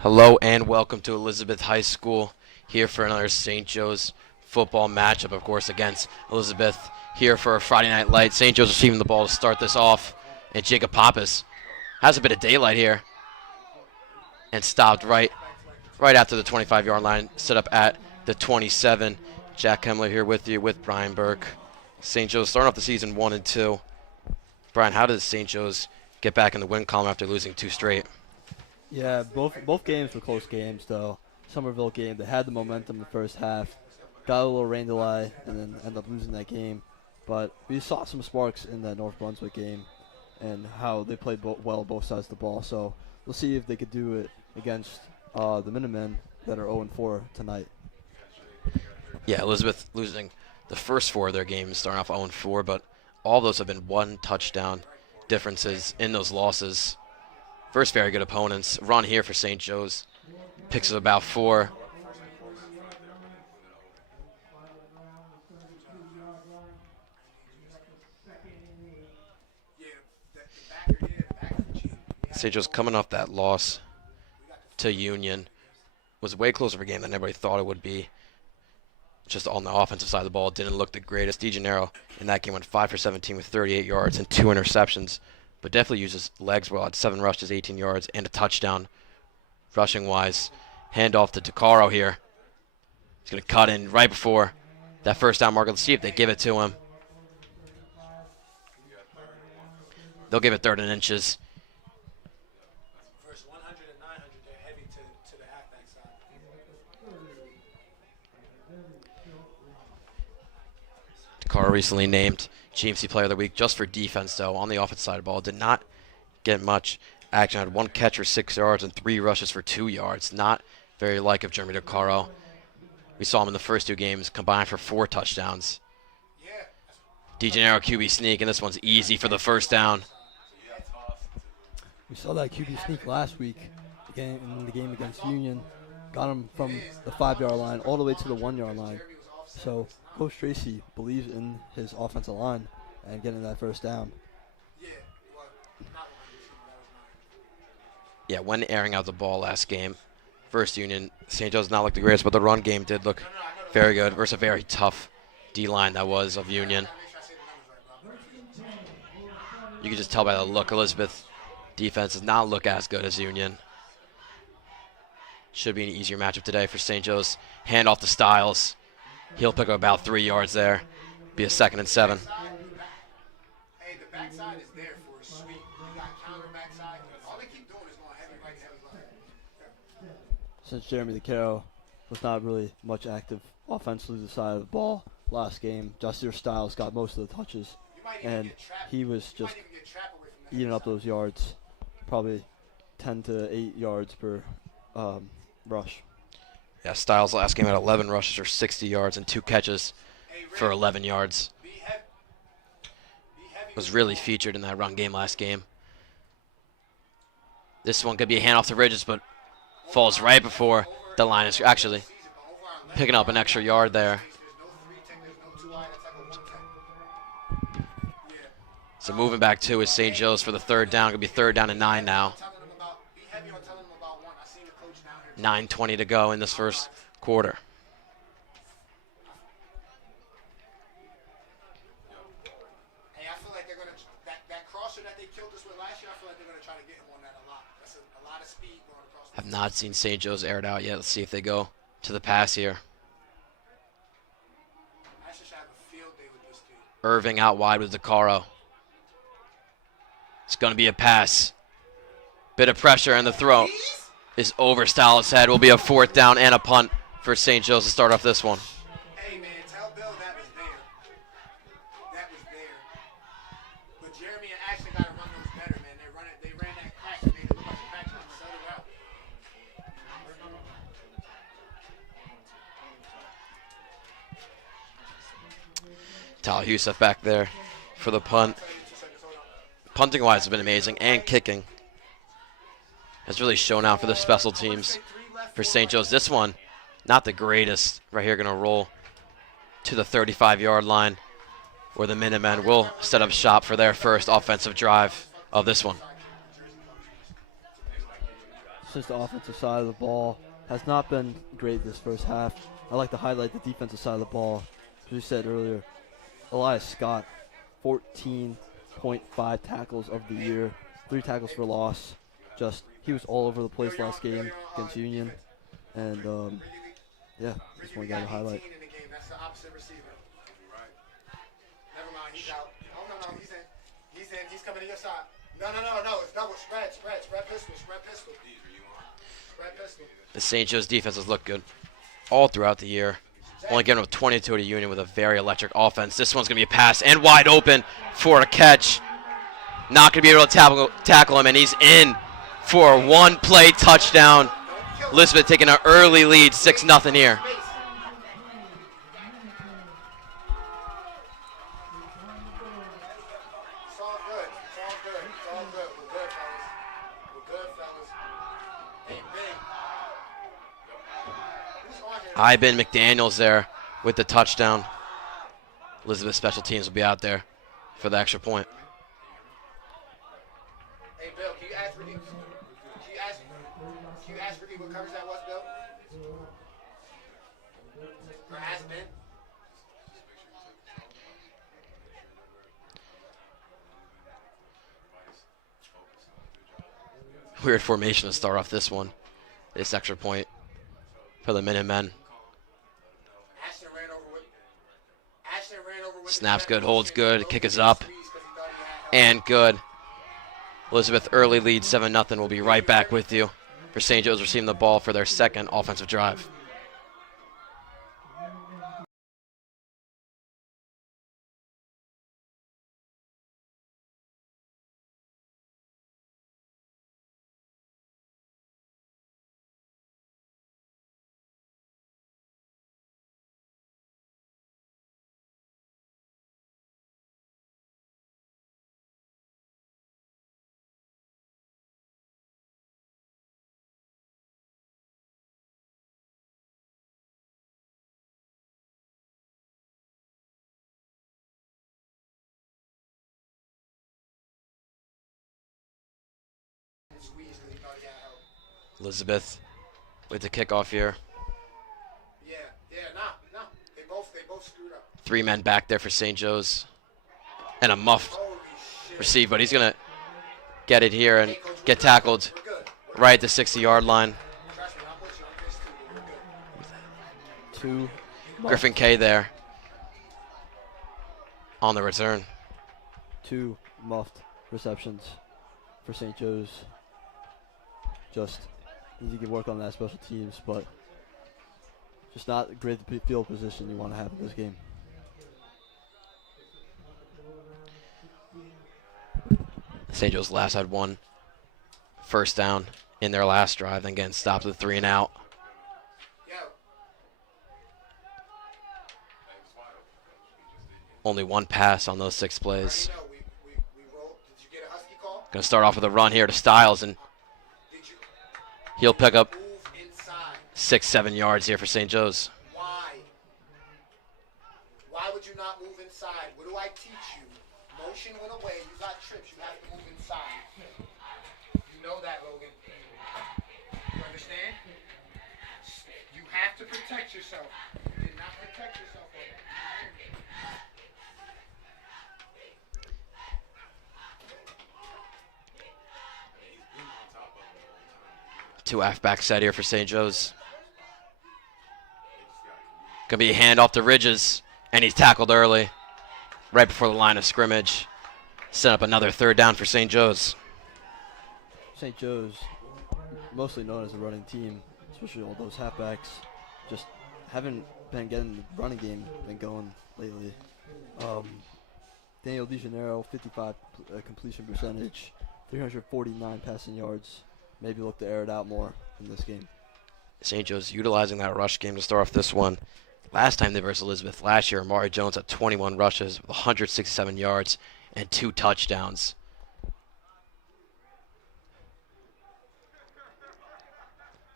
Hello and welcome to Elizabeth High School, here for another St. Joe's football matchup, of course, against Elizabeth, here for a Friday Night Light. St. Joe's receiving the ball to start this off, and Jacob Pappas has a bit of daylight here and stopped right after the 25-yard line, set up at the 27. Jack Kemmler here with you with Brian Burke. St. Joe's starting off the season 1-2. Brian, how does St. Joe's get back in the win column after losing two straight? Yeah, both games were close games though. Somerville game, they had the momentum in the first half, got a little rain delay, and then ended up losing that game. But we saw some sparks in that North Brunswick game, and how they played well both sides of the ball. So we'll see if they could do it against the Minutemen that are 0-4 tonight. Yeah, Elizabeth losing the first four of their games, starting off 0-4, but all those have been one touchdown differences in those losses. First very good opponents. Run here for St. Joe's. Picks of about 4. St. Joe's coming off that loss to Union. Was way closer of a game than everybody thought it would be. Just on the offensive side of the ball, didn't look the greatest. DeGennaro in that game went 5 for 17 with 38 yards and 2 interceptions, but definitely uses legs well. Had 7 rushes, 18 yards, and a touchdown rushing-wise. Handoff to DeCaro here. He's going to cut in right before that first down marker. Let's see if they give it to him. They'll give it 3rd and inches. DeCaro recently named GMC Player of the Week just for defense, though, on the offensive side of the ball. Did not get much action. Had 1 catch for 6 yards and 3 rushes for 2 yards. Not very like of Jeremy DeCaro. We saw him in the first 2 games combined for 4 touchdowns. DeGennaro QB sneak, and this one's easy for the first down. We saw that QB sneak last week in the game against Union. Got him from the 5-yard line all the way to the 1-yard line. So Coach Tracy believes in his offensive line and getting that first down. Yeah, when airing out the ball last game, versus Union, St. Joe's not look the greatest, but the run game did look very good versus a very tough D-line that was of Union. You can just tell by the look, Elizabeth defense does not look as good as Union. Should be an easier matchup today for St. Joe's. Hand off to Styles. He'll pick up about 3 yards there. Be a 2nd and 7. Hey, the backside is there for a sweep. You got counter backside. All they keep doing is going heavy right, heavy left. Since Jeremy DeCaro was not really much active offensively to the side of the ball last game, Justier Styles got most of the touches, and he was just eating up those yards, probably 10 to 8 yards per rush. Yeah, Styles last game had 11 rushes for 60 yards and 2 catches for 11 yards. Was really featured in that run game last game. This one could be a handoff to Ridges, but falls right before the line is actually picking up an extra yard there. So moving back to is St. Joe's for the 3rd down. Going to be 3rd down and 9 now. 9:20 to go in this first quarter. Hey, I feel like they're gonna that crosser that they killed us with last year. I feel like they're gonna try to get him on that a lot. That's a lot of speed going across. Have not seen St. Joe's aired out yet. Let's see if they go to the pass here. I should have a field day with this kid. Irving out wide with DeCaro. It's going to be a pass. Bit of pressure, and the throw is over Styles' head. Will be a 4th down and a punt for St. Joe's to start off this one. Hey man, tell Bill that was there. That was there. But Jeremy and Ashley gotta run those better, man. They ran that crack and made it look like a crack and set it out. Tyler Youssef back there for the punt. Punting-wise has been amazing, and kicking has really shown out for the special teams for St. Joe's. This one, not the greatest. Right here, going to roll to the 35-yard line, where the Minutemen will set up shop for their first offensive drive of this one. since the offensive side of the ball has not been great this first half. I like to highlight the defensive side of the ball. As we said earlier, Elias Scott, 14.5 tackles of the year, 3 tackles for loss. He was all over the place last game against Union. And, yeah, just one guy to highlight. That's the opposite receiver. Never mind, he's out. Oh, no, he's in. He's in. He's coming to your side. No. It's double. Spread pistol. Spread pistol. The St. Joe's defense has looked good all throughout the year. Only getting up 22 to Union with a very electric offense. This one's going to be a pass and wide open for a catch. Not going to be able to tackle him, and he's in for a one-play touchdown. Elizabeth taking an early lead, 6-0 here. Iben McDaniels there with the touchdown. Elizabeth special teams will be out there for the extra point. Hey, Bill, can you ask Ricky? Can you ask Ricky what coverage that was, Bill? Or ask Ben? Weird formation to start off this extra point for the Minutemen. Snaps good, holds good, kick is up, and good. Elizabeth early lead, 7-0. We'll be right back with you for St. Joe's receiving the ball for their second offensive drive. Elizabeth with the kickoff here. They both screwed up. 3 men back there for St. Joe's. And a muffed receive, but he's going to get it here and get tackled right at the 60-yard line. Griffin K there on the return. 2 muffed receptions for St. Joe's. Just need to work on that special teams, but just not a great field position you want to have in this game. St. Joe's last had 1 first down in their last drive, then getting stopped with 3 and out. Only 1 pass on those 6 plays. Going to start off with a run here to Stiles, and he'll pick up 6-7 yards here for St. Joe's. Why would you not move inside? What do I teach you? Motion went away. You got trips. You have to move inside. You know that, Logan. You understand? You have to protect yourself. You did not protect yourself on that. 2 halfback set here for St. Joe's. Going to be a handoff to Ridges, and he's tackled early, right before the line of scrimmage. Set up another 3rd down for St. Joe's. St. Joe's, mostly known as a running team, especially all those halfbacks, just haven't been getting the running game been going lately. Daniel DeGennaro, 55 completion percentage, 349 passing yards. Maybe look to air it out more in this game. St. Joe's utilizing that rush game to start off this one. Last time they versus Elizabeth last year, Amari Jones had 21 rushes with 167 yards and 2 touchdowns.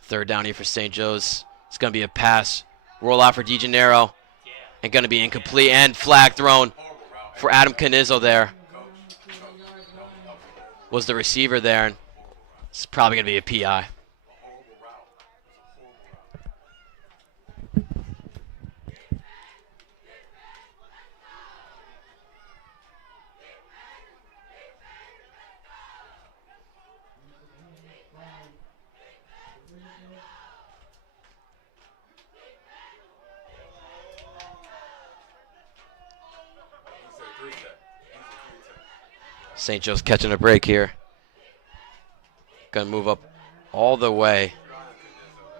Third down here for St. Joe's. It's going to be a pass. Roll out for DeGennaro. And going to be incomplete and flag thrown for Adam Canizzo there. Was the receiver there. And it's probably going to be a PI. St. Joe's catching a break here. Going to move up all the way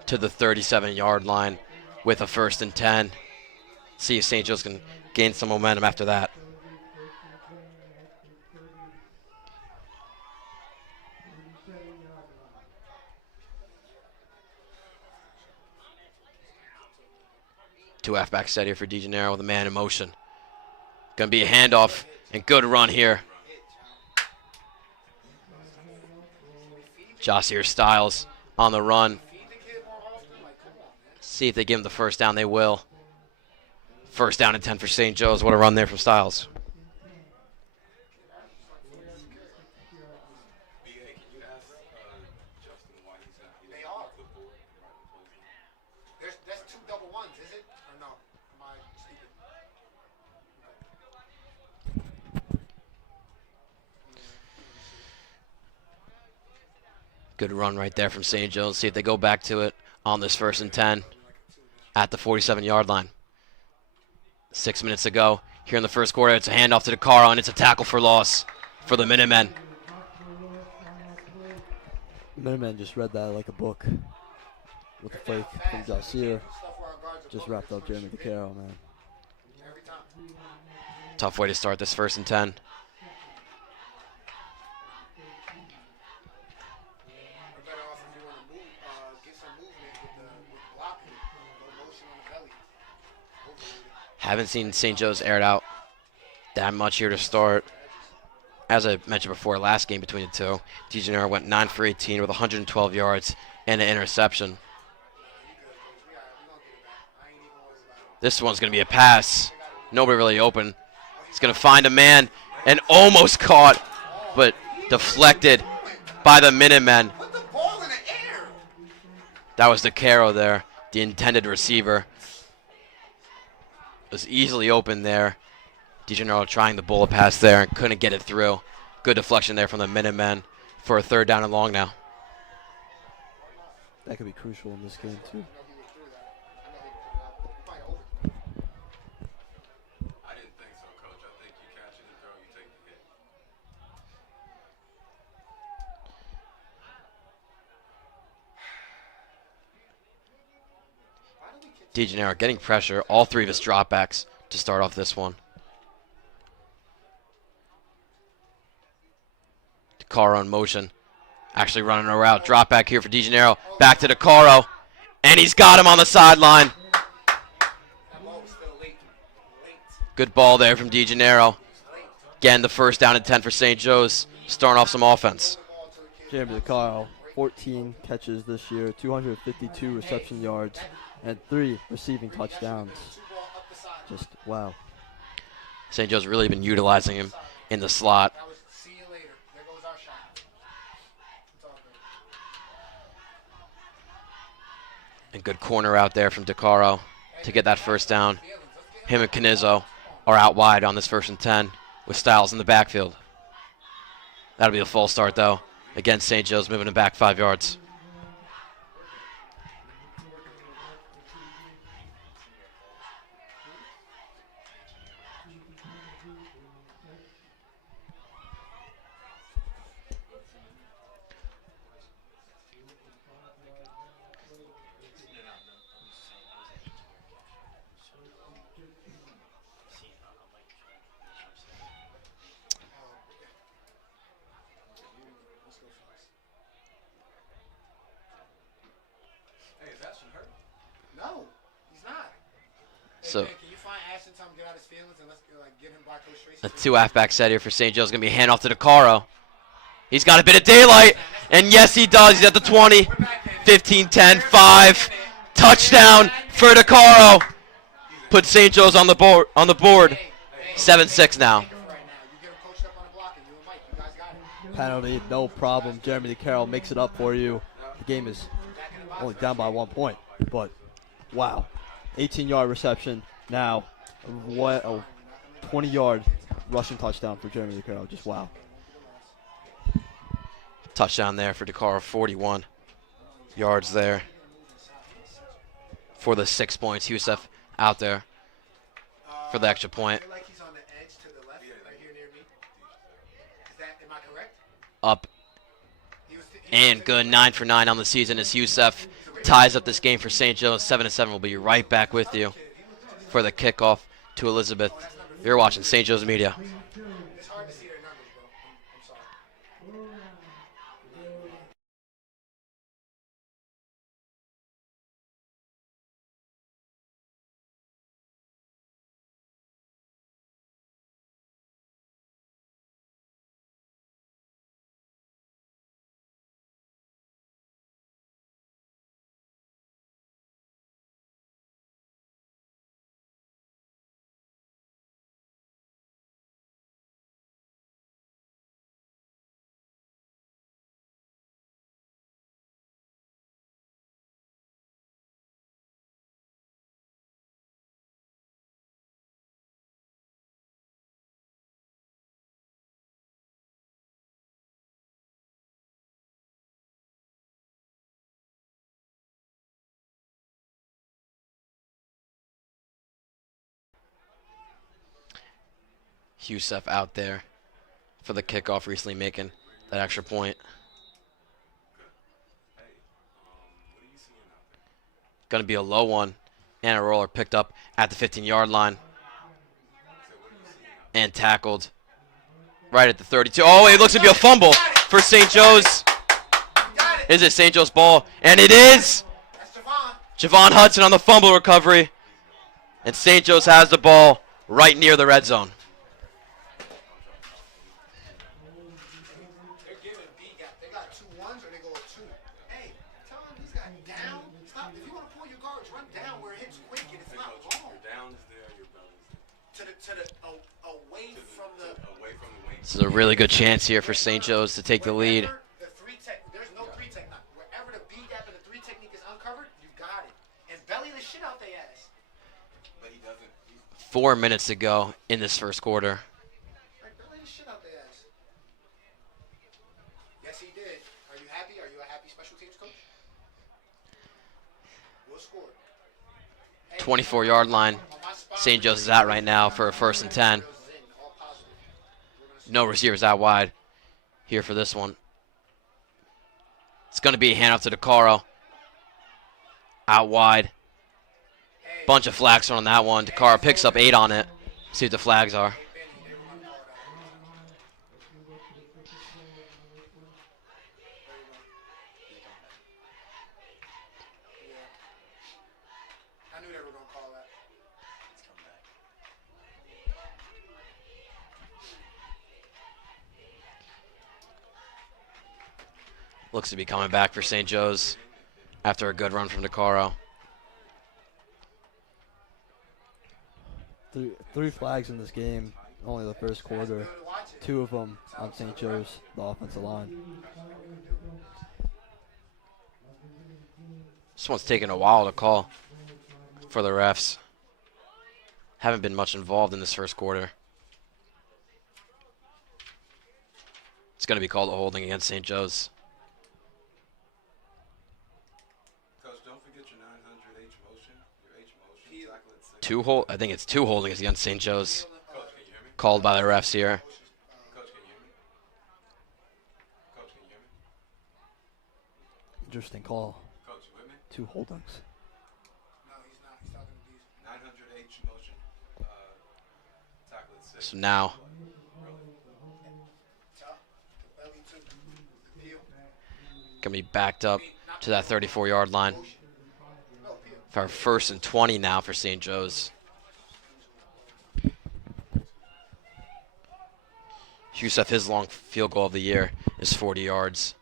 to the 37-yard line with a 1st and 10. See if St. Joe's can gain some momentum after that. Two halfback set here for DeGennaro with a man in motion. Going to be a handoff and good run here. Jossier Styles on the run. See if they give him the 1st down. They will. 1st down and 10 for St. Joe's. What a run there from Styles. That's 2 double ones, is it? Or no? Am I stupid? Good run right there from St. Joe's. See if they go back to it on this 1st and 10 at the 47-yard line. 6 minutes to go here in the 1st quarter. It's a handoff to DeCaro, and it's a tackle for loss for the Minutemen. Minutemen just read that like a book with the fake from Jossier. Just wrapped up Jeremy DeCaro, man. Tough way to start this 1st and 10. Haven't seen St. Joe's aired out that much here to start. As I mentioned before, last game between the two, DeGennaro went 9 for 18 with 112 yards and an interception. This one's going to be a pass. Nobody really open. He's going to find a man and almost caught, but deflected by the Minutemen. That was DeCaro there, the intended receiver. Was easily open there. DeGennaro trying the bullet pass there and couldn't get it through. Good deflection there from the Minutemen for a 3rd down and long now. That could be crucial in this game, too. I didn't think so, Coach. I think you catch it and throw, you take the hit. DeGennaro getting pressure, all 3 of his dropbacks to start off this one. DeCaro in motion, actually running a route. Drop back here for DeGennaro, back to DeCaro, and he's got him on the sideline. Good ball there from DeGennaro. Again, the 1st down and 10 for St. Joe's, starting off some offense. Jeremy DeCaro, 14 catches this year, 252 reception yards, and 3 receiving touchdowns. Just, wow. St. Joe's really been utilizing him in the slot. And good corner out there from DeCaro to get that 1st down. Him and Canizzo are out wide on this 1st and 10 with Styles in the backfield. That'll be a false start, though. Again, St. Joe's moving it back 5 yards. No, he's not. So Can you find Ashton, tell him to get out his feelings, and let's get him by Coach Tracy? a 2 halfback set here for St. Joe's. Going to be a handoff to DeCaro. He's got a bit of daylight, and yes, he does. He's at the 20, 15, 10, 5. Touchdown for DeCaro. Put St. Joe's on the board. 7-6 now. Penalty, no problem. Jeremy DeCaro makes it up for you. The game is only down by 1 point, but wow. 18-yard reception. Now, what a 20-yard rushing touchdown for Jeremy DeCaro. Just wow. Touchdown there for DeCaro, 41 yards there for the 6 points. Youssef out there for the extra point. I feel like he's on the edge to the left, right here near me. Is that Up and good. 9 for 9 on the season as Youssef ties up this game for St. Joe's. 7-7. We'll be right back with you for the kickoff to Elizabeth. You're watching St. Joe's Media. It's hard to see their numbers, bro. I'm sorry. Youssef out there for the kickoff, recently making that extra point. Going to be a low one, and a roller picked up at the 15-yard line and tackled right at the 32. Oh, it looks to be a fumble for St. Joe's. Is it St. Joe's ball? And it is. That's Javon. Javon Hudson on the fumble recovery. And St. Joe's has the ball right near the red zone. They're giving B-gap. They got 2 1s or they go 2. Hey, tell him he's got down. Stop. If you want to pull your guards, run down where it hits quick and it's not long. Your down is there, your belly is there. To the away from the. Away from the wing. This is a really good chance here for St. Joe's to take the lead. Wherever the there's no 3 technique. Wherever the B-gap and the 3 technique is uncovered, you got it. And belly the shit out their ass. But he doesn't. 4 minutes to go in this first quarter. Like, belly the shit out their ass. Yes, he did. Are you happy? Are you a happy special teams coach? We'll score. Hey, 24-yard line. on my spot, St. Joe's is out right now for a 1st and 10. all positive. We're gonna No receivers out wide here for this one. It's going to be a handoff to DeCaro. Out wide. Bunch of flags on that one. DeCaro picks up 8 on it. See what the flags are. I knew they were gonna call that. Looks to be coming back for St. Joe's after a good run from DeCaro. Three flags in this game, only the first quarter. 2 of them on St. Joe's, the offensive line. This one's taking a while to call for the refs. Haven't been much involved in this first quarter. It's going to be called a holding against St. Joe's. Coach, don't forget your 900 H motion. Your H motion. I think it's 2 holdings against St. Joe's Coach, can you hear me? called by the refs here. Coach, can you hear me? Coach, can you hear me? Interesting call. Coach, you with me? 2 holdings. No, he's not. He's talking to these. 900 H motion. Tackle at 6. So now Tough. Belly too. Peel. going to be backed up to that 34-yard line. No, peel. For our 1st and 20 now for St. Joe's. Youssef, his long field goal of the year is 40 yards.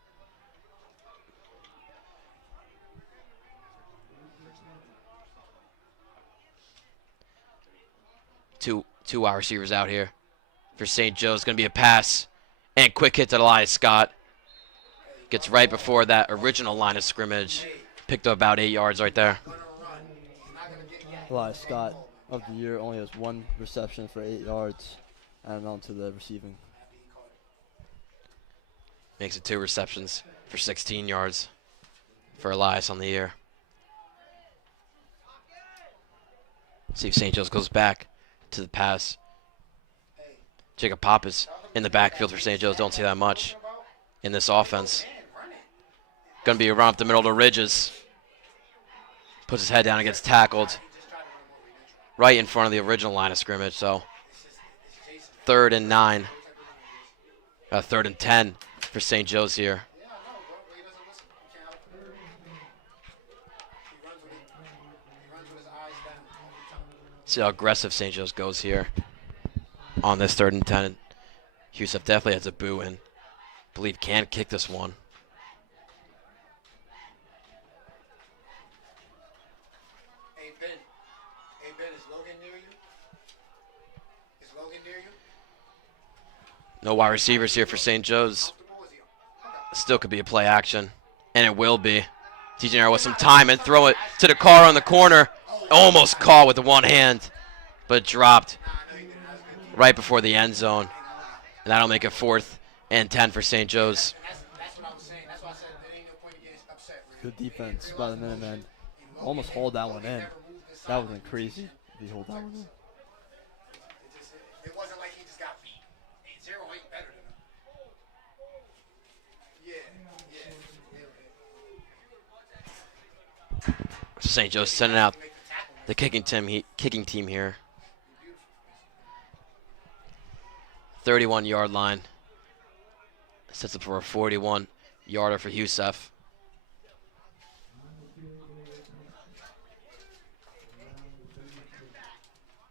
Two wide receivers out here for St. Joe's. Going to be a pass and quick hit to Elias Scott. Gets right before that original line of scrimmage. Picked up about 8 yards right there. Gonna run. He's not gonna get yak. Elias Scott of the year only has 1 reception for 8 yards, and on to the receiving. Makes it 2 receptions for 16 yards for Elias on the year. See if St. Joe's goes back to the pass. Jacob Pop is in the backfield for St. Joe's. Don't see that much. in this offense. Going to be around up the middle to Ridges. Puts his head down and gets tackled right in front of the original line of scrimmage. So 3rd and 9. 3rd and 10 for St. Joe's here. See how aggressive St. Joe's goes here on this 3rd and 10. Yusuf definitely has a boo in. Believe can kick this one. Hey Ben, is Logan near you? Is Logan near you? No wide receivers here for St. Joe's. Still could be a play action, and it will be. TJ Nero with some time and throw it to the car on the corner. Almost caught with the one hand, but dropped right before the end zone. And that'll make it 4th and 10 for St. Joe's. That's what I was saying. That's why I said there ain't no point in getting upset. Good defense by the Minutemen. Almost hauled that one in. That would have been crazy if he hauled that one in. It wasn't like he just got beat. 0 ain't better than him. Yeah. St. Joe's sending out the kicking team here. 31-yard line. Sets up for a 41-yarder for Yusuf.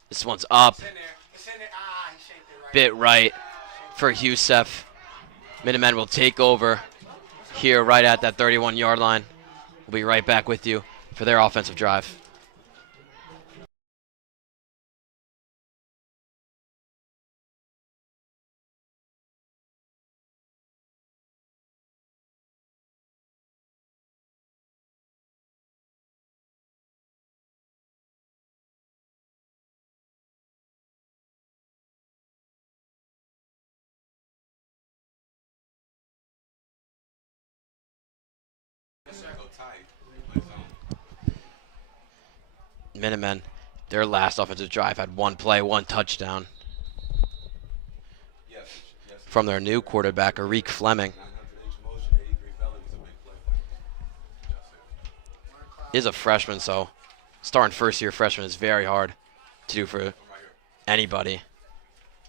This one's up. Bit right for Yusuf. Minutemen will take over here right at that 31-yard line. We'll be right back with you for their offensive drive. Minutemen, their last offensive drive had 1 play, 1 touchdown from their new quarterback, Arik Fleming. Is a freshman, so starting first-year freshman is very hard to do for anybody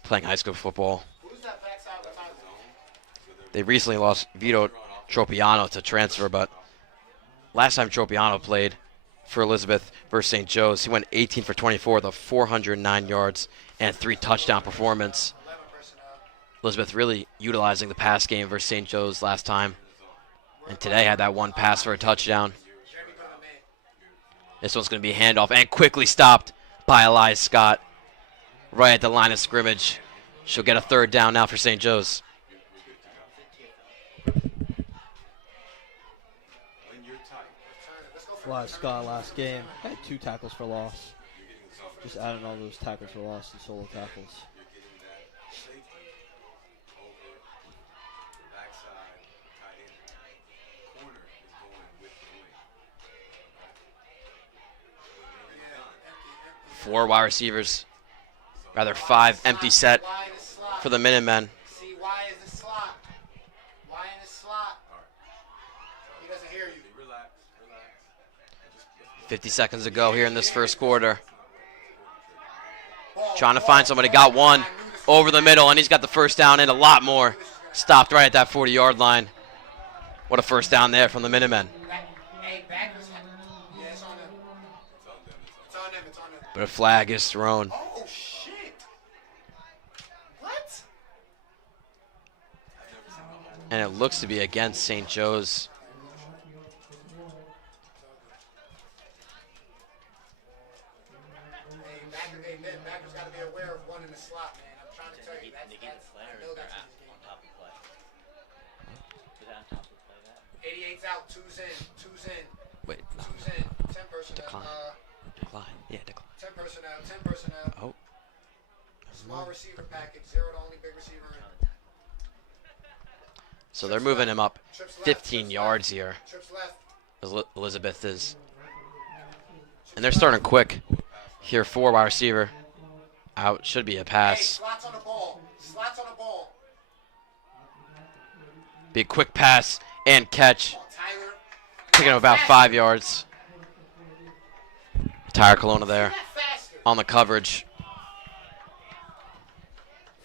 playing high school football. They recently lost Vito Tropiano to transfer, but last time Tropiano played for Elizabeth versus St. Joe's, he went 18 for 24 with a 409 yards and 3 touchdown performance. Elizabeth really utilizing the pass game versus St. Joe's last time, and today had that 1 pass for a touchdown. This one's going to be a handoff and quickly stopped by Elias Scott right at the line of scrimmage. She'll get a 3rd down now for St. Joe's. Elias Scott last game had 2 tackles for loss. Just adding all those tackles for loss and solo tackles. Four wide receivers, rather 5 empty set for the Minutemen. See, why is the slot? Why in the slot? He doesn't hear you. 50 seconds to go here in this first quarter. Trying to find somebody, got one over the middle, and he's got the first down and a lot more. Stopped right at that 40-yard line. What a first down there from the Minutemen. Hey, backers. Yeah, it's on them. It's on them. It's on them. But a flag is thrown. Oh, shit. What? And it looks to be against St. Joe's. Hey, backers got to be aware of one in the slot, man. I'm trying to tell you. I know that's in this game. 88's out. Two's in. Wait, no. Two's in. 10 personnel. Decline. Yeah, decline. 10 personnel. Oh. Small receiver package. 0 to only big receiver in. So they're moving him up Trips left, 15 trips yards left. here. Trips left. Elizabeth is. And they're starting quick. Here, 4 wide receiver. Out. Should be a Hey, pass. slots on the ball. Slots on the ball. Big quick pass and catch. Tyler. Picking up about 5 yards. Tyler Colonna there Faster. on the coverage.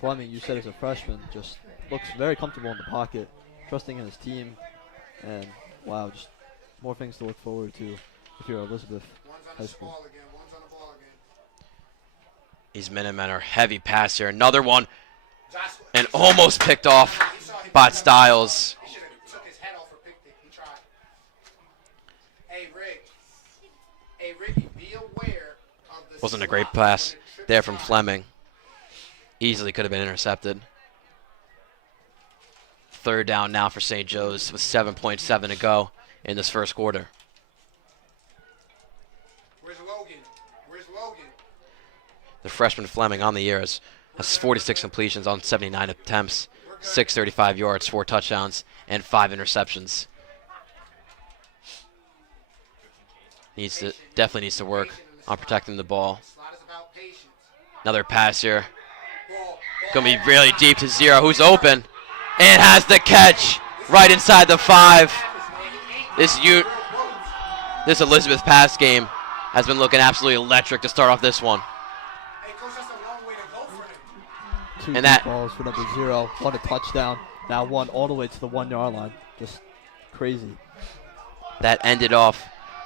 Fleming, you said as a freshman, just looks very comfortable in the pocket, trusting in his team, and wow, just more things to look forward to if you're Elizabeth One's on High the School. ball again. One's on the ball again. These Minutemen are heavy pass here. Another one, Josh, and almost picked off by Styles. he should have took his head off or picked it. He tried. Hey, Rick. Hey, Ricky, be aware of the Wasn't a great slot pass when it trips there from out. Fleming. Easily could have been intercepted. 3rd down now for St. Joe's with 7.7 to go in this first quarter. Where's Logan? Where's Logan? The freshman Fleming on the year has 46 completions on 79 attempts, 635 yards, 4 touchdowns, and 5 interceptions. Definitely needs to work on protecting the ball. Slot is about patience. Another pass here. Ball. Going to be really deep to Zero, who's open and has the catch right inside the 5. This Elizabeth pass game has been looking absolutely electric to start off this one. Hey, Coach, that's a long way to go for him. 2 And deep that- balls for number 0, 1 a touchdown, now 1 all the way to the 1-yard line. Just crazy. That ended off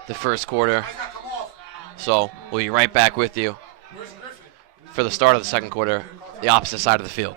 the first quarter. Why's that come off? So we'll be right back with you Where's Griffin? for the start of the second quarter, the opposite side of the field.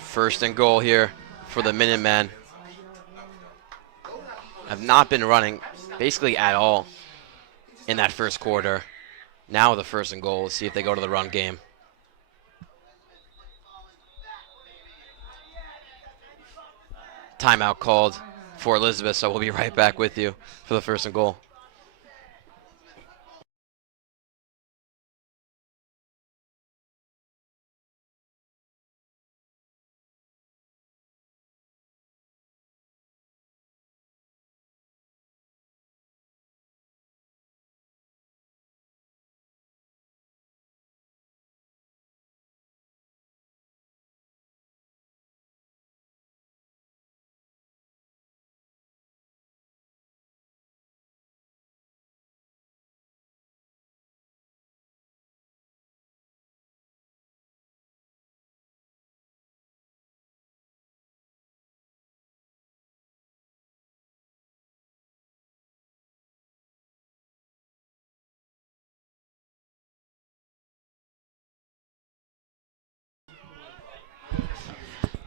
First and goal here for the Minutemen. Have not been running basically at all in that first quarter. Now the first and goal. Let's see if they go to the run game. Timeout called for Elizabeth, so we'll be right back with you for the first and goal.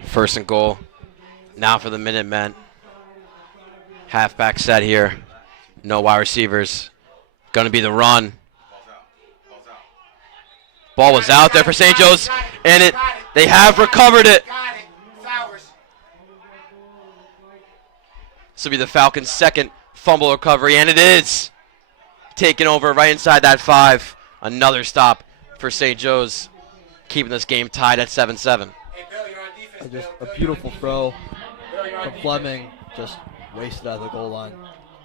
First and goal. Now for the Minutemen. Halfback set here. No wide receivers. Going to be the run. Ball was out there for St. Joe's, and they have recovered it. Got it. Flowers. This will be the Falcons' second fumble recovery, and it is taken over right inside that 5. Another stop for St. Joe's, keeping this game tied at 7-7. Hey, Bill, you're on defense. And just Bill. a Bill, beautiful you're on throw defense. Bill, you're on from defense. Fleming, just wasted out of the goal line.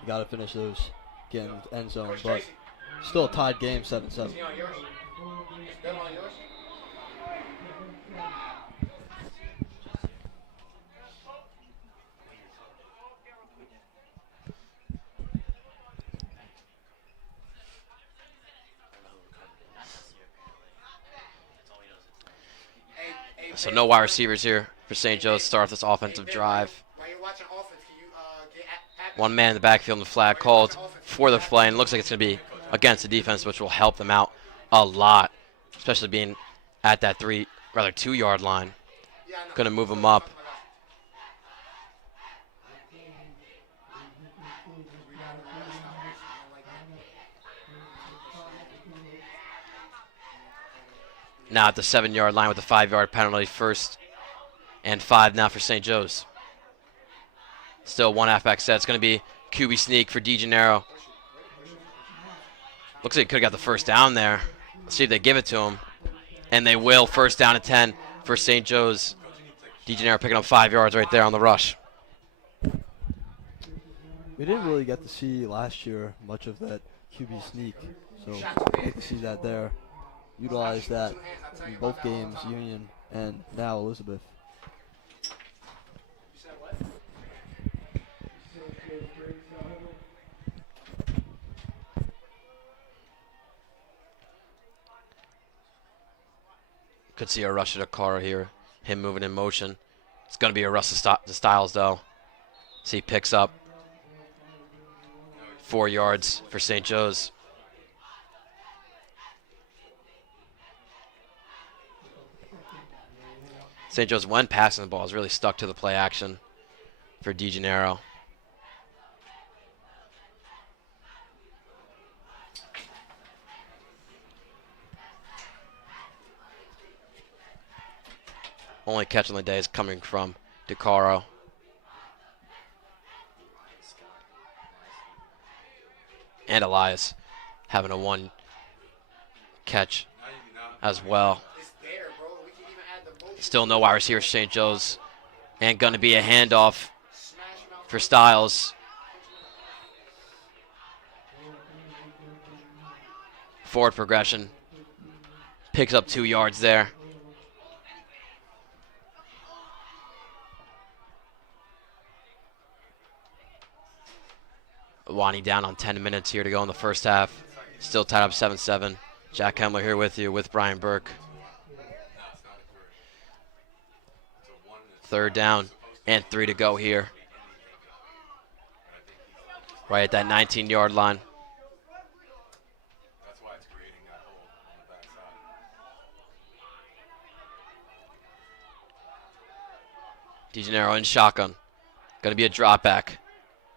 You got to finish those, get in the end zone, Coach but Tracy, still a tied game, 7-7. is he on yours? Is Bill on yours? So no wide receivers here for St. Joe's to start this offensive drive. While you're watching offense, can you get One man in the backfield and the flag called for the play, and it looks like it's going to be against the defense, which will help them out a lot, especially being at that 2-yard line. Going to move them up. Now at the 7-yard line with a 5-yard penalty. 1st and 5 now for St. Joe's. Still one halfback set. It's going to be QB sneak for DeGennaro. Looks like he could have got the first down there. Let's see if they give it to him. And they will. 1st down and 10 for St. Joe's. DeGennaro picking up 5 yards right there on the rush. We didn't really get to see last year much of that QB sneak, so good to see that there. Utilize that in both games, Union and now Elizabeth. Could see a rush to the car here. Him moving in motion. It's going to be a rush to Styles, though. See, picks up 4 yards for St. Joe's. St. Joe's, when passing the ball, is really stuck to the play action for DeGennaro. Only catch on the day is coming from DeCaro. And Elias having a 1 catch as well. Still no wide receiver for St. Joe's. And going to be a handoff for Styles. Forward progression. Picks up 2 yards there. Winding down on 10 minutes here to go in the first half. Still tied up 7-7. Jack Hemler here with you with Brian Burke. 3rd down and 3 to go here. Right at that 19-yard line. DeGennaro in shotgun. Going to be a drop back.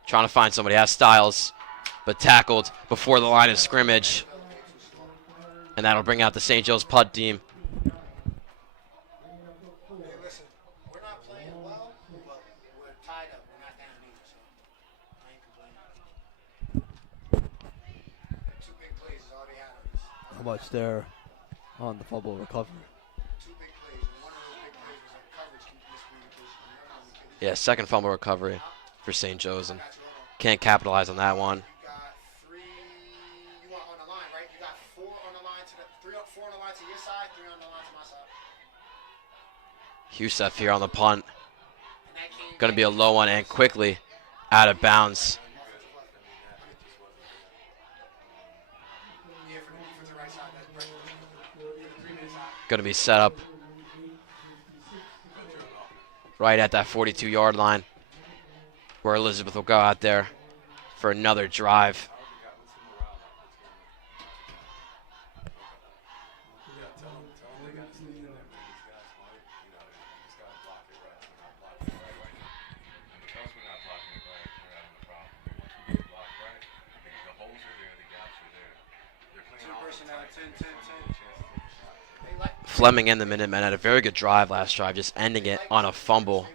Trying to find somebody. Has Styles, but tackled before the line of scrimmage. And that'll bring out the St. Joe's punt team. Hey, listen, we're not playing well, but we're tied up. We're not down either, so I ain't complaining. 2 big plays is all they had on us. How much there on the fumble recovery? 2 big plays. And one of those big plays was a coverage miscommunication. Yeah, 2nd fumble recovery for St. Joe's, and can't capitalize on that one. You got 3. You want on the line, right? You got 4 on the line to the 4 on the line to your side, 3 on the line to my side. Yusef here on the punt. And that came Going to be a low one and quickly out of bounds. Yeah, for the defensive right side, that's pressure. 3 minutes out. Going to be set up right at that 42-yard line, where Elizabeth will go out there for another drive. Fleming and the Minutemen had a very good drive last drive, just ending it on a fumble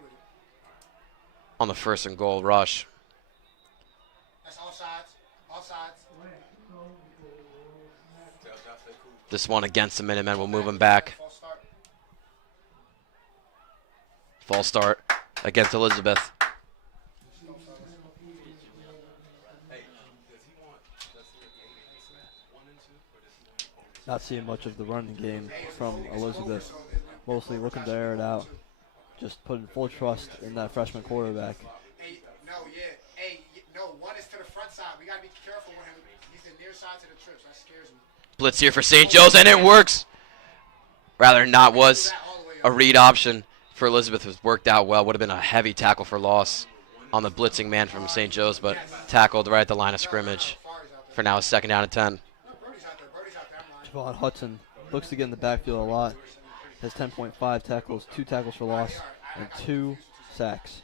on the 1st and goal rush. That's all sides. All sides. This one against the Minutemen will move him back. False start. False start against Elizabeth. Not seeing much of the running game from Elizabeth. Mostly looking to air it out. Just putting full trust in that freshman quarterback. Hey, no, yeah. Hey, no, one is to the front side. We got to be careful with him. He's the near side to the trips. That scares me. Blitz here for St. Joe's, and it works. Rather not was a read option for Elizabeth has worked out well. Would have been a heavy tackle for loss on the blitzing man from St. Joe's, but tackled right at the line of scrimmage. For now, a 2nd down and 10. Javon Hudson looks to get in the backfield a lot. Has 10.5 tackles, 2 tackles for loss, and 2 sacks.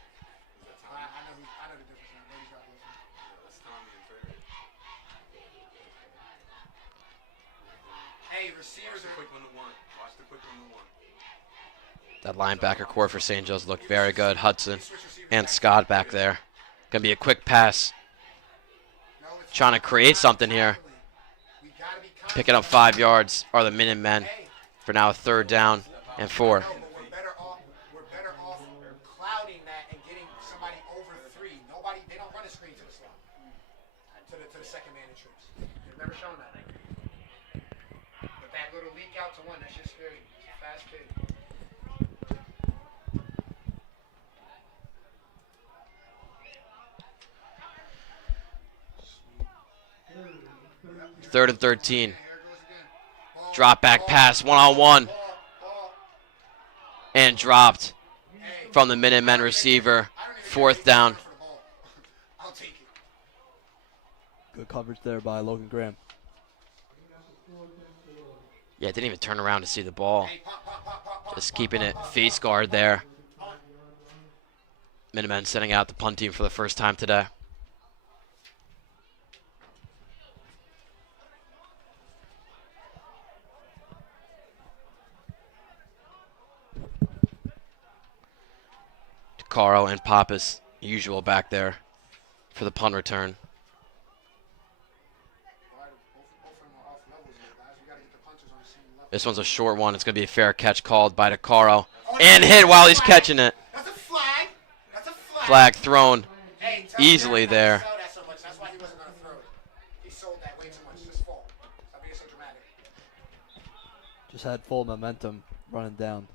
That linebacker core for St. Joe's looked very good. Hudson and Scott back there. Going to be a quick pass. Trying to create something here. Picking up 5 yards are the Minutemen for now a 3rd down and 4. We're better off clouding that and getting somebody over 3. They don't run a screen to the slot, to the second man in trips. They've never shown that. But that little leak out to 1, that's just scary. It's a fast pitch. Third and 13. Drop back pass, 1-on-1. And dropped from the Minutemen receiver. 4th down. Good coverage there by Logan Graham. Yeah, didn't even turn around to see the ball. Just keeping it face guard there. Minutemen sending out the punt team for the first time today. Caro and Pappas, usual back there for the punt return. This one's a short one. It's going to be a fair catch called by DeCaro. And hit while he's catching it. That's a flag. That's a flag. Flag thrown Hey, easily there. That's why he wasn't going to throw it. He sold that way too much. It's his fault. Stop being so dramatic. Just had full momentum running down.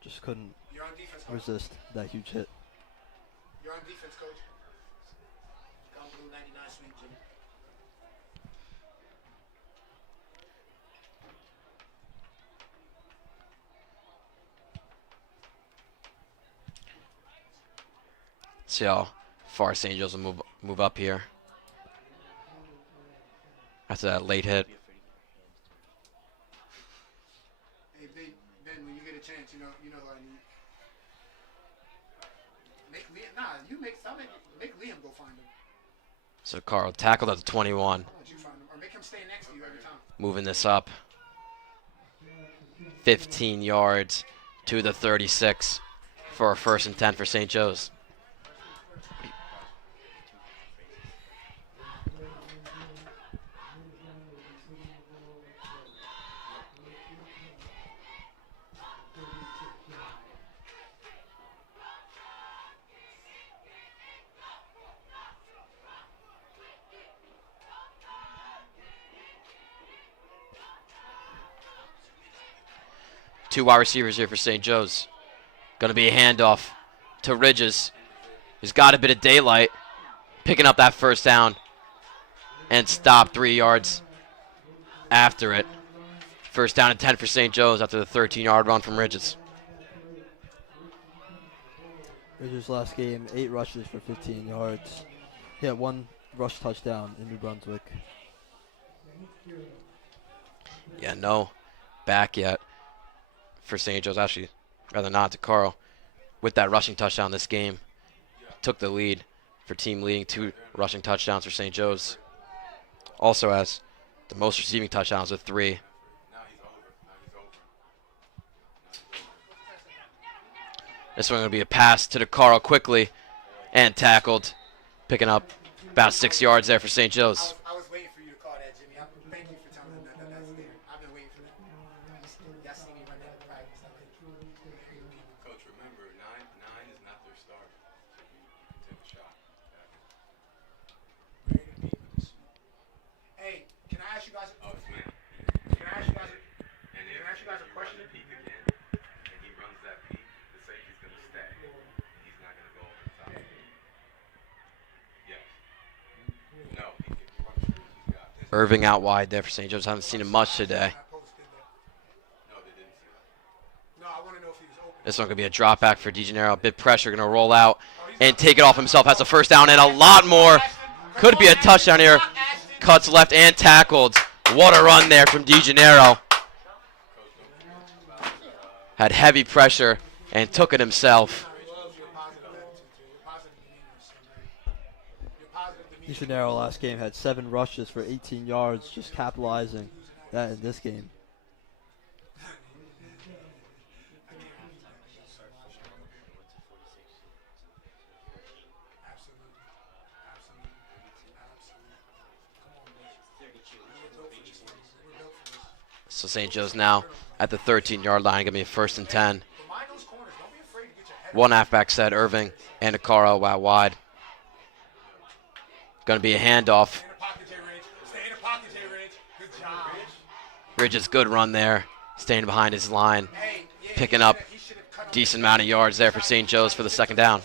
Just couldn't You're on defense, coach. resist that huge hit. You're on defense, coach. Gone blue 99 sweep, Jimmy. See how far St. Joe's will move up here after that late hit. Hey, Ben, when you get a chance, you know what I need. Make Liam go find him. So Carl tackled at the 21, I'll let you find him. Or make him stay next to you every time. moving this up 15 yards to the 36 for a 1st and 10 for St. Joe's. Two wide receivers here for St. Joe's. Going to be a handoff to Ridges. He's got a bit of daylight. Picking up that 1st down. And stopped 3 yards after it. 1st down and 10 for St. Joe's after the 13-yard run from Ridges. Ridges last game, 8 rushes for 15 yards. He had 1 rush touchdown in New Brunswick. Yeah, no back yet for St. Joe's. Actually, rather not to Carl. With that rushing touchdown this game, took the lead for team leading 2 rushing touchdowns for St. Joe's. Also has the most receiving touchdowns with 3. This one going to be a pass to Carl quickly and tackled, picking up about 6 yards there for St. Joe's. I was waiting for you to call that, Jimmy. Thank you for telling me that's there. I've been waiting for that. Y'all see me run that in practice. Coach, remember, nine is not their start. Take a shot. Hey, can I ask you guys? Oh, it's man. Can I ask you guys? And Can I ask you guys a question? The peak again, and he runs that peak, the safety's going to stay. He's not going to go over the top. Yes. No, if you run the screws, he's got this. Irving out wide there for St. Joe's. Haven't seen him much today. I posted that. No, they didn't see that. No, I This one could be a drop back for DeGennaro. Bit pressure, going to roll out and take it off himself. Has a first down and a lot more. Could be a touchdown here. Cuts left and tackled. What a run there from DeGennaro. Had heavy pressure and took it himself. DeGennaro last game had 7 rushes for 18 yards, just capitalizing that in this game. So St. Joe's now at the 13-yard line. Going to be a 1st and 10. One halfback set, Irving and Akaro out wide. Going to be a handoff. Ridge's good run there, staying behind his line, picking up decent amount of yards there for St. Joe's for the 2nd down.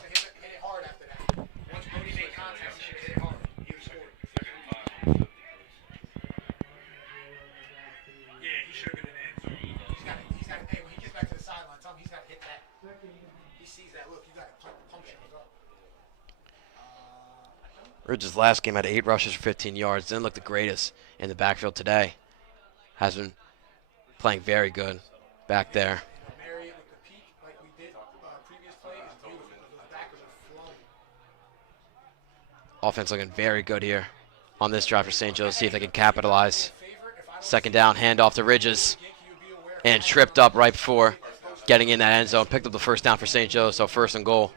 Ridge's last game had 8 rushes for 15 yards. Didn't look the greatest in the backfield today. Has been playing very good back there. Offense looking very good here on this drive for St. Joe's. See if they can capitalize. 2nd down, handoff to Ridges. And tripped up right before getting in that end zone. Picked up the 1st down for St. Joe's, so 1st and goal.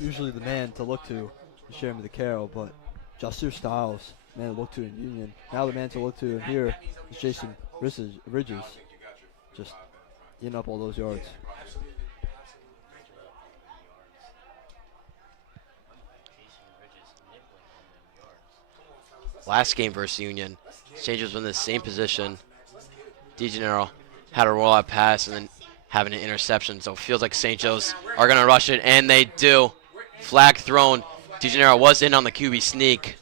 Usually the man to look to is Jeremy DeCarroll, but Jasir Styles, man to look to in Union. Now the man to look to here is Jason Ridges. Just eating up all those yards. Last game versus Union, St. Joe's was in the same position. DeGennaro had a rollout pass and then having an interception, so it feels like St. Joe's are going to rush it, and they do. Flag thrown. DeGennaro was in on the QB sneak.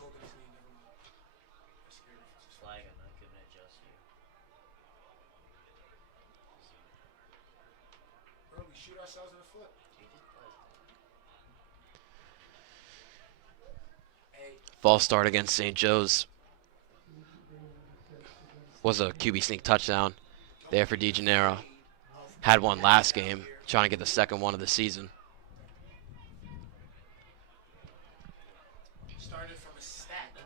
False start against St. Joe's. Was a QB sneak touchdown there for DeGennaro. Had one last game, trying to get the 2nd one of the season. Started from a stack.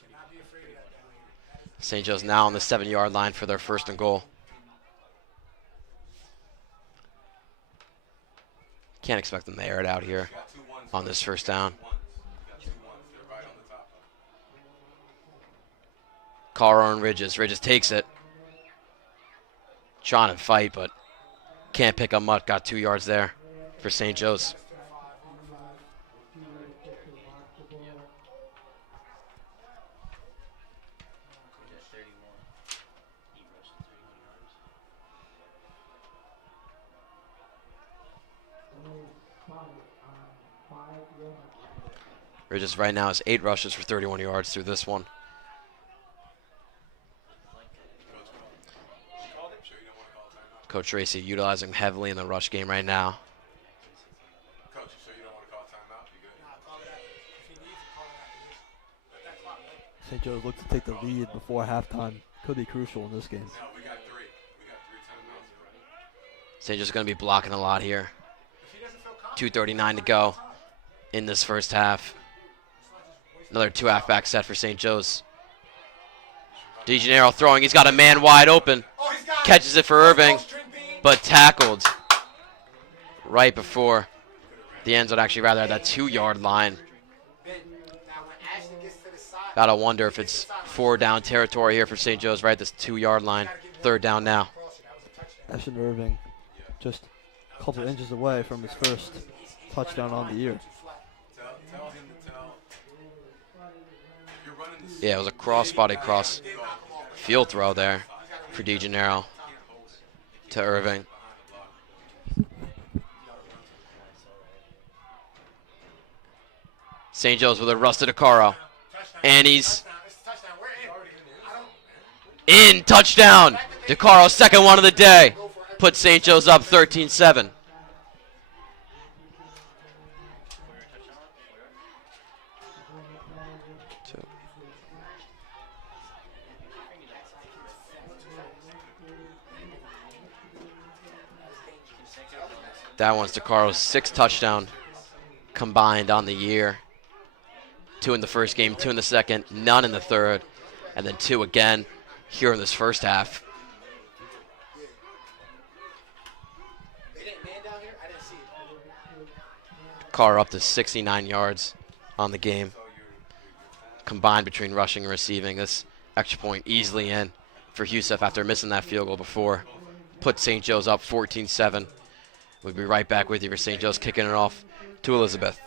Cannot be afraid of that down here. St. Joe's now on the 7-yard line for their 1st and goal. Can't expect them to air it out here on this 1st down. Carr and Ridges. Ridges takes it. Trying to fight, but can't pick up much. Got 2 yards there for St. Joe's. Ridges right now has 8 rushes for 31 yards through this one. Coach Tracy utilizing heavily in the rush game right now. Coach, you sure you don't want to call timeout? You good? St. Joe's looked to take the lead before halftime. Could be crucial in this game. No, we got 3. We got 3 timeouts already. St. Joe's going to be blocking a lot here. 2:39 to go in this 1st half. Another 2 halfback set for St. Joe's. DeGennaro throwing. He's got a man wide open. Catches it for Irving, but tackled right before the end zone. Actually, rather at that 2-yard line. Gotta wonder if it's 4-down territory here for St. Joe's, right at this 2-yard line. 3rd down now. Ashton Irving just a couple inches away from his 1st touchdown on the year. Tell him to tell. You're running this. Yeah, it was a cross-body cross field throw there for DeGennaro to Irving. St. Joe's with a Rusted Akaro. And he's Touchdown. It's a touchdown. We're in. in. Touchdown. DeCaro's second one of the day. Put St. Joe's up 13-7. That one's DeCaro's 6th touchdown combined on the year. 2 in the first game, 2 in the second, none in the third, and then 2 again here in this first half. They didn't man down here? I didn't see it. Carr up to 69 yards on the game. Combined between rushing and receiving. This extra point easily in for Youssef after missing that field goal before. Put St. Joe's up 14-7. We'll be right back with you for St. Joe's kicking it off to Elizabeth.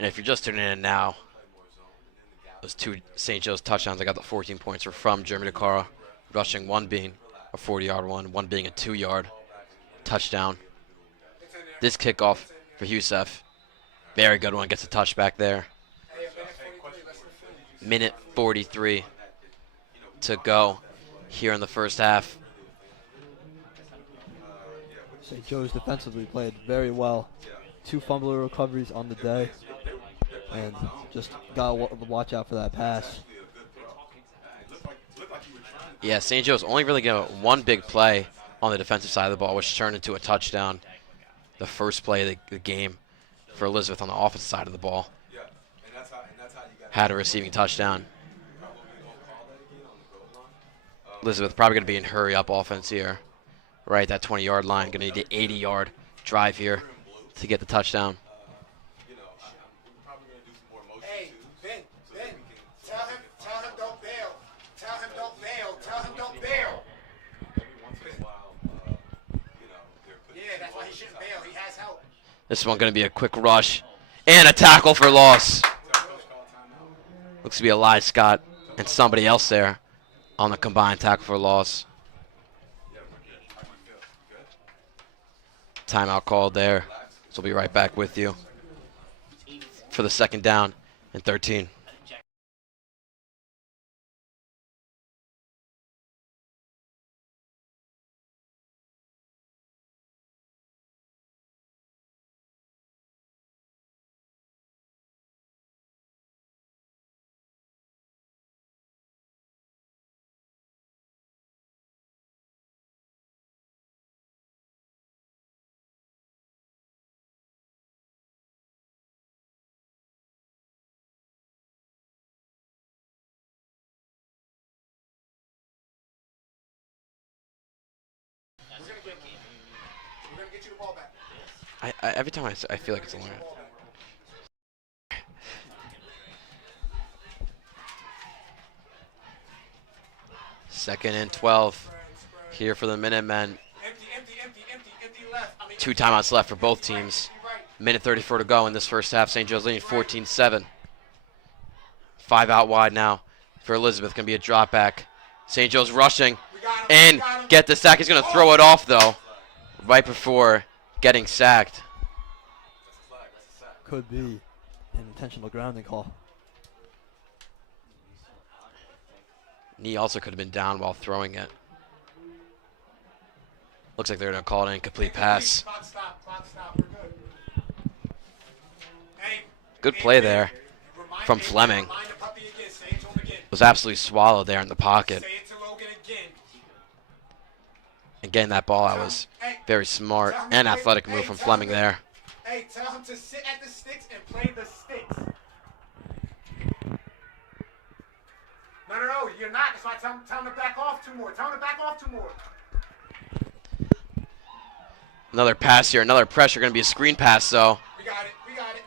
And if you're just tuning in now, those 2 St. Joe's touchdowns, I got the 14 points were from Jeremy DeCaro, rushing, 1 being a 40-yard one being a 2-yard touchdown. This kickoff for Youssef, very good one, gets a touchback there. Minute 43 to go here in the first half. St. Joe's defensively played very well. 2 fumble recoveries on the day. And just got to watch out for that pass. Yeah, St. Joe's only really got 1 big play on the defensive side of the ball, which turned into a touchdown. The first play of the game for Elizabeth on the offensive side of the ball. Had a receiving touchdown. Elizabeth probably going to be in hurry-up offense here. Right, that 20-yard line. Going to need the 80-yard drive here to get the touchdown. Hey, Ben, tell him don't bail. Tell him don't bail. Tell him don't bail. Yeah, that's why he shouldn't bail. He has help. This one going to be a quick rush and a tackle for loss. Looks to be Eli Scott and somebody else there on the combined tackle for loss. Timeout called there. So we'll be right back with you for the 2nd down and 13. We're gonna get you the ball back. Every time I feel like it's a long. 2nd and 12 here for the Minutemen. Empty left. 2 timeouts left for both teams. Minute 34 to go in this first half. St. Joe's leading 14-7. 5 out wide now for Elizabeth. Going to be a drop back. St. Joe's rushing and get the sack. He's going to throw it off, though, right before getting sacked. Could be an intentional grounding call. Knee also could have been down while throwing it. Looks like they're going to call it an incomplete pass. Clock stop. We're good. Hey, Good play there from Fleming. remind the puppy again. Say it to him again. Was absolutely swallowed there in the pocket. Say it to Logan again. And getting that ball out was very smart and athletic move from Fleming there. Hey, tell him to sit at the sticks and play the sticks. No, you're not. That's why tell him to back off 2 more. Tell him to back off 2 more. Another pass here, another pressure, going to be a screen pass though. We got it.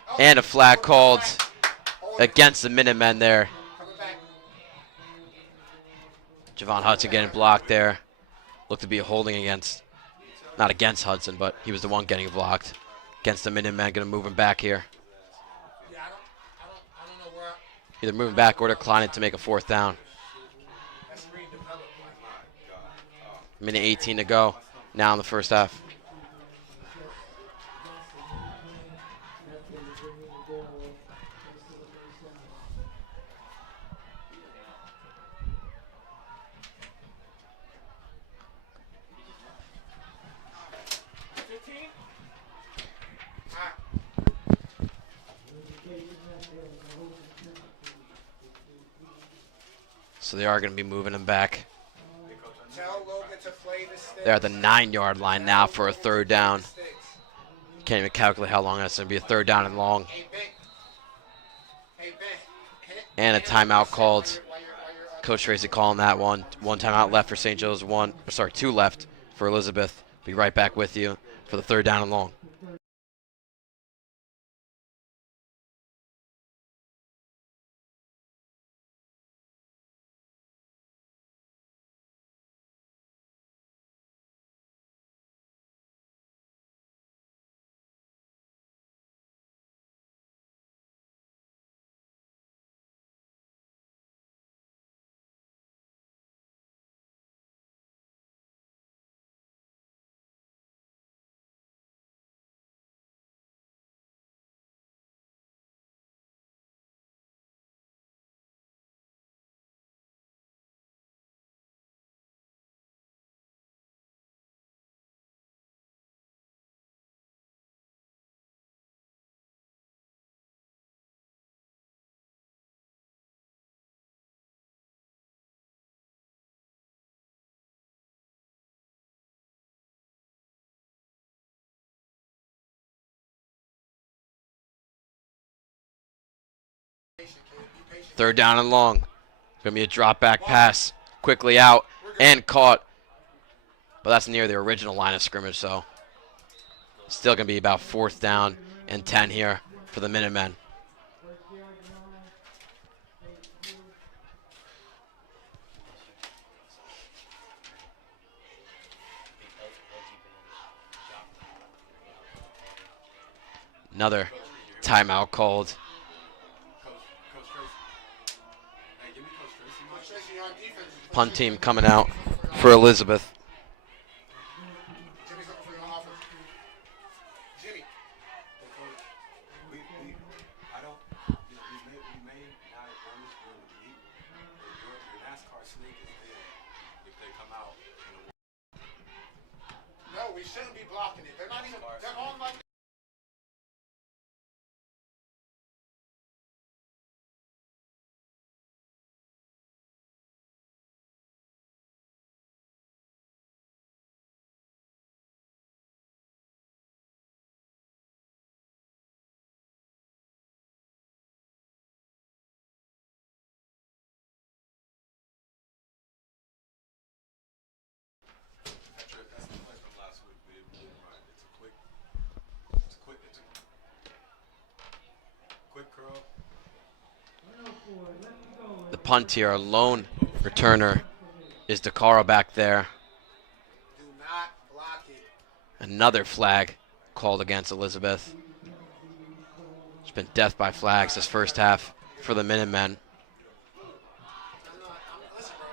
Oh, And a flag called against the Minutemen there. Coming back. Javon Hudson getting blocked there. Looked to be a holding against, not against Hudson, but he was the one getting blocked. Against the Minutemen, going to move him back here. Yeah, I don't know where. Either moving back or declining to make a 4th down. That screen developed. Minute 18 to go now in the first half. So they are going to be moving him back. Tell Logan to play the sticks. They're at the 9-yard line now for a 3rd down. Can't even calculate how long that's going to be, a 3rd down and long. Hey, Ben. And a timeout called. Coach Tracy calling that one. 1 timeout left for St. Joe's, 2 left for Elizabeth. Be right back with you for the 3rd down and long. Third down and long. Going to be a drop back pass. Quickly out and caught. But that's near the original line of scrimmage, so still going to be about 4th down and 10 here for the Minutemen. Another timeout called. Punt team coming out for Elizabeth. Jimmy's looking for your offense. Jimmy. I don't. We may not have done this during the week. Your NASCAR sneak is there if they come out. No, we shouldn't be blocking it. They're not even. They're on like. That's the play from last week. We didn't move right. It's a quick curl. The punt here, a lone returner, is DeCaro back there. Do not block it. Another flag called against Elizabeth. It's been death by flags this first half for the Minutemen. Listen, bro.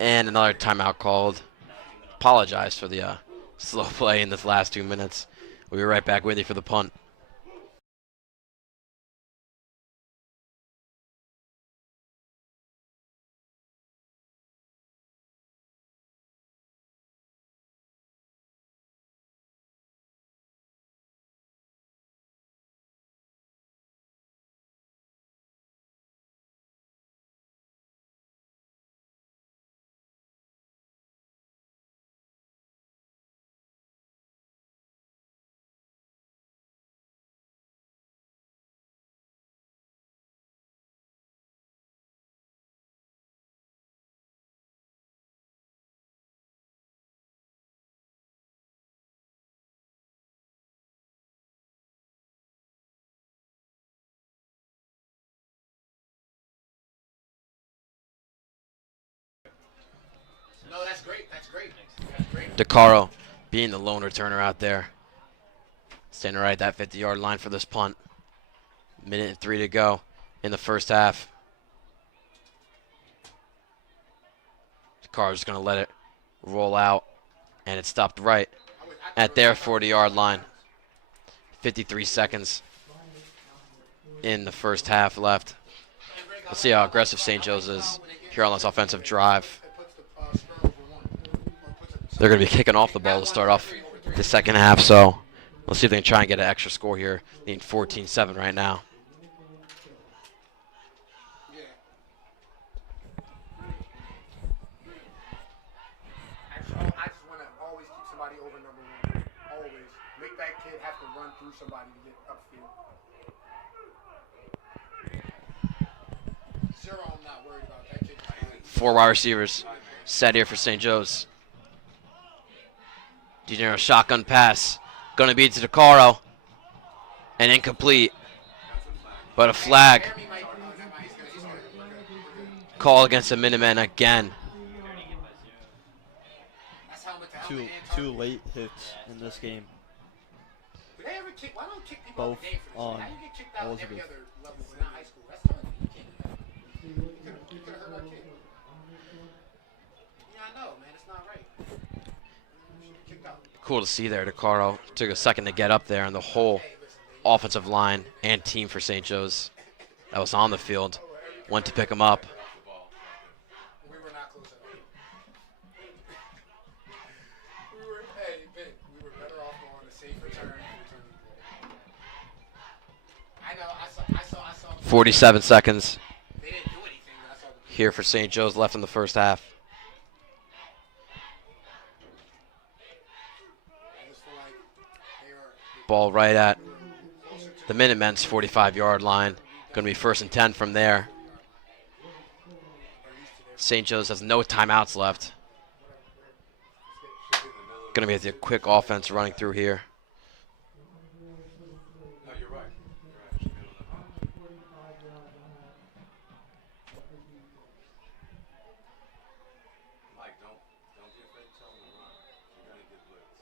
And another timeout called. Apologize for the slow play in this last 2 minutes. We'll be right back with you for the punt. No, that's great. That's great. That's great. DeCaro being the lone returner out there. Standing right at that 50-yard line for this punt. Minute and 3 to go in the first half. DeCaro's going to let it roll out, and it stopped right at their 40-yard line. 53 seconds in the first half left. Let's see how aggressive St. Joe's is here on this offensive drive. They're going to be kicking off the ball to start off the second half, so let's see if they can try and get an extra score here. Need 14-7 right now. I just want to always keep somebody over number 1. Always. Make that kid have to run through somebody to get upfield. 0, I'm not worried about. That kid. 4 wide receivers set here for St. Joe's. DeGenero shotgun pass. Going to be to DeCaro. And incomplete. But a flag. Call against the Minutemen again. Two late hits in this game. Do they ever kick? Why don't kick people Both out the game for this? on How you get kicked out in every Elizabeth. other level but not high school? That's telling me you can't do that. You could have hurt our kid. Yeah, I know, man. It's not right. You should be kicked out. Cool to see there. DeCaro took a second to get up there, and the whole offensive line and team for St. Joe's that was on the field went to pick him up. We were not close enough. We were better off going a safe return. I know. I saw. 47 seconds They didn't do anything, but I saw. here for St. Joe's left in the first half. I just feel like they are. Ball right at the Minutemen's 45-yard line. Going to be 1st and 10 from there. St. Joe's has no timeouts left. Going to be a quick offense running through here. No, you're right. You're right. Mike, don't be afraid to tell him to run. You're gonna get blitzed.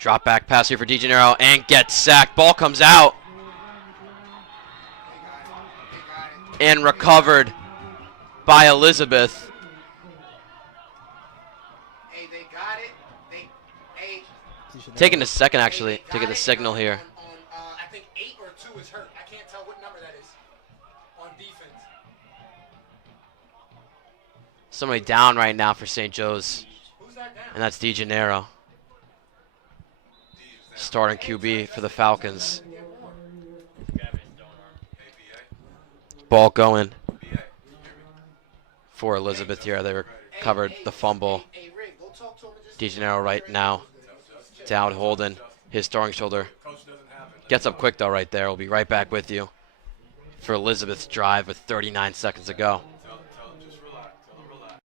Drop back pass here for DeGenero and gets sacked. Ball comes out and recovered by Elizabeth. Hey, they got it. Hey. Taking a second, actually, They to get got the it signal here. on, I think 8 or 2 is hurt. I can't tell what number that is on defense. Somebody down right now for St. Joe's, Who's that down? and that's DeGenero. Starting QB for the Falcons. Ball going for Elizabeth here. They recovered the fumble. Hey, Rick, go talk to him and just DeGenero right now down holding his throwing shoulder. Gets up quick though right there. We'll be right back with you for Elizabeth's drive with 39 seconds to go. Tell him just relax. Tell him relax.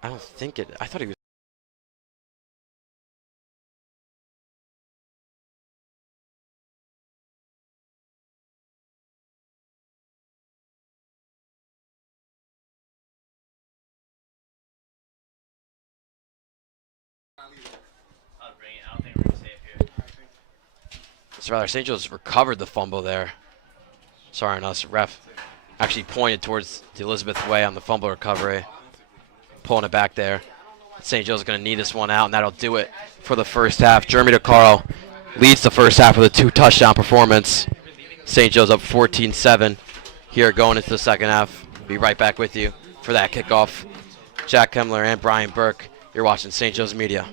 I don't think it. I thought he was. So rather, St. Joe's recovered the fumble there. Sorry on us. Ref actually pointed towards the Elizabeth way on the fumble recovery. Pulling it back there. St. Joe's going to need this one out, and that'll do it for the first half. Jeremy DeCaro leads the first half with a 2-touchdown performance. St. Joe's up 14-7 here going into the second half. Be right back with you for that kickoff. Jack Kemmler and Brian Burke. You're watching St. Joe's Media.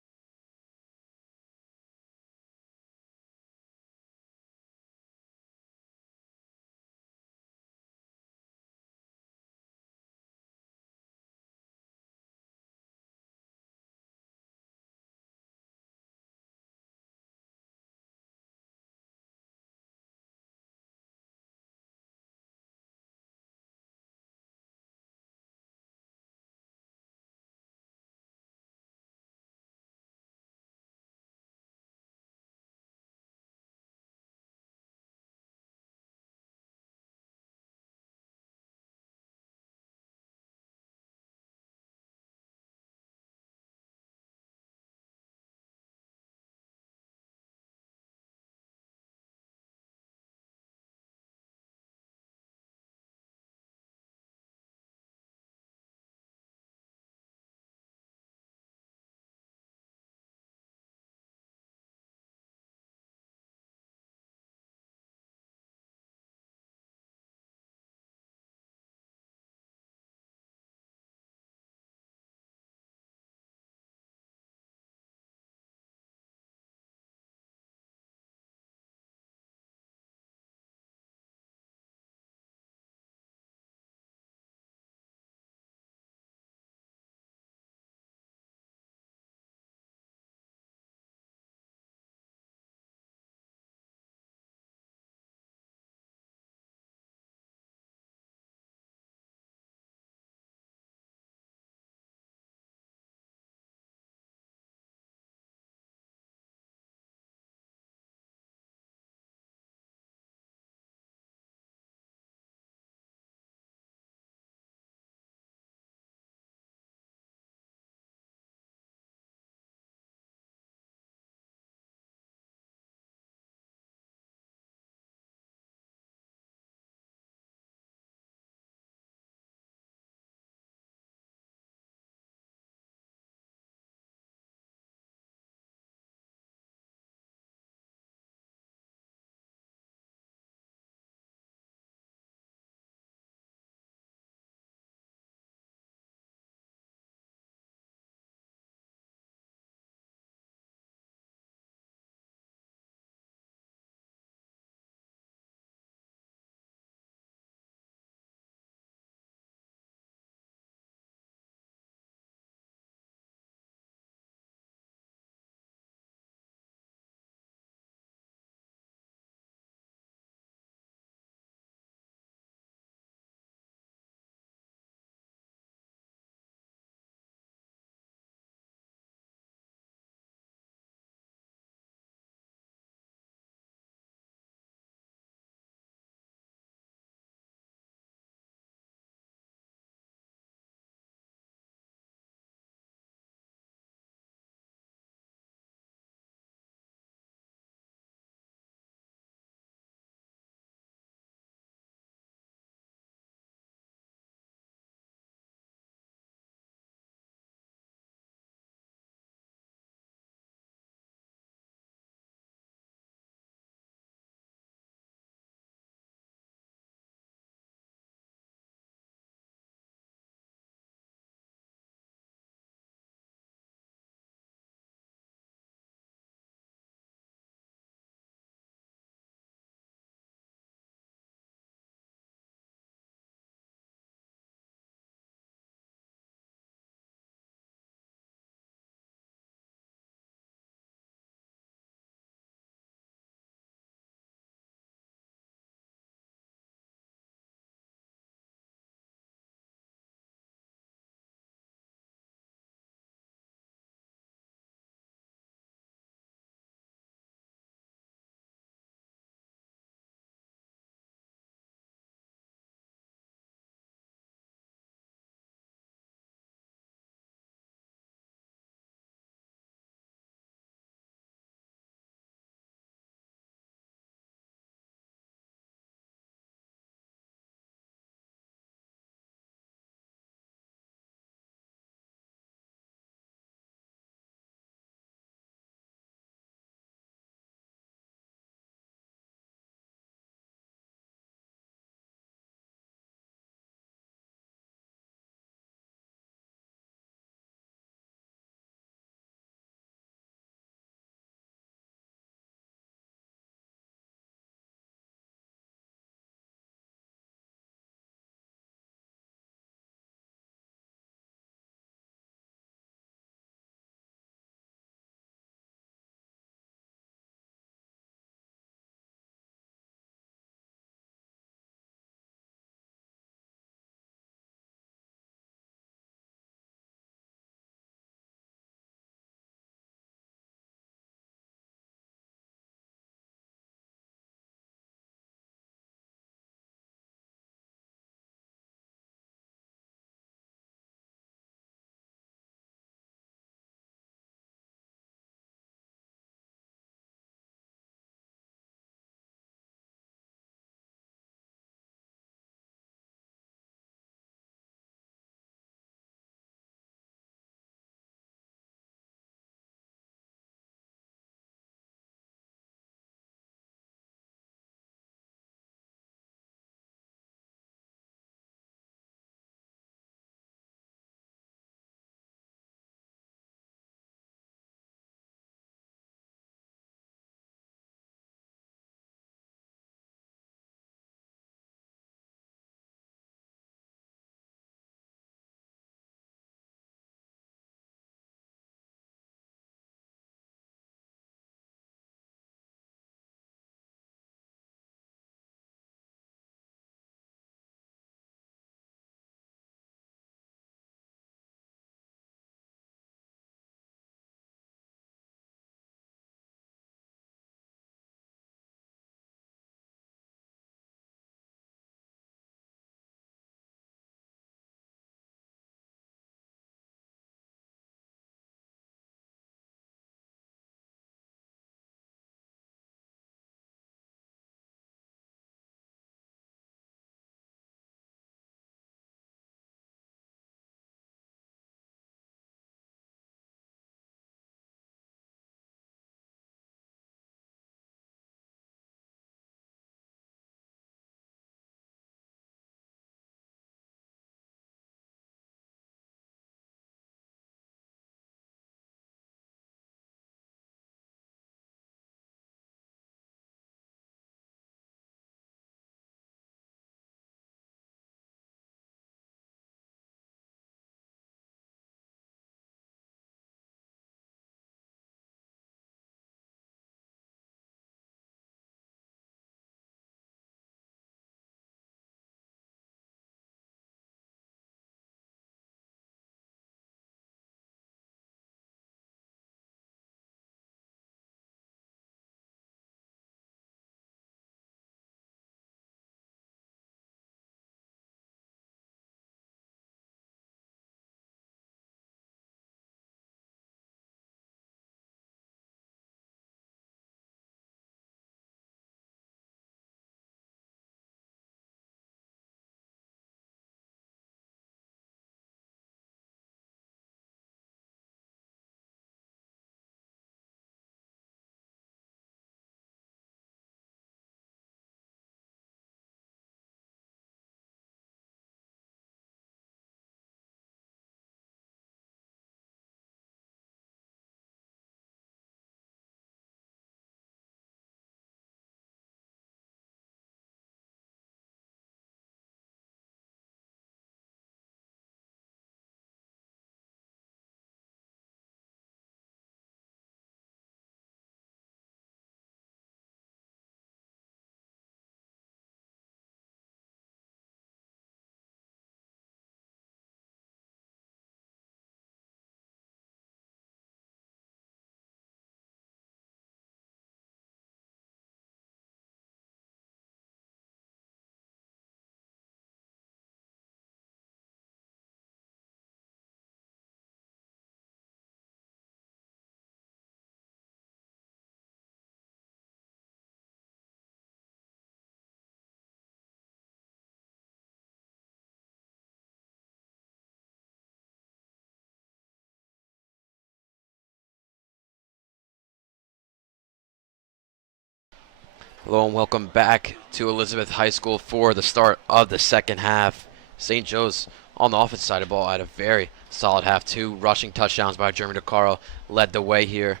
Hello and welcome back to Elizabeth High School for the start of the second half. St. Joe's on the offensive side of the ball had a very solid half. 2 rushing touchdowns by Jeremy DeCaro led the way here.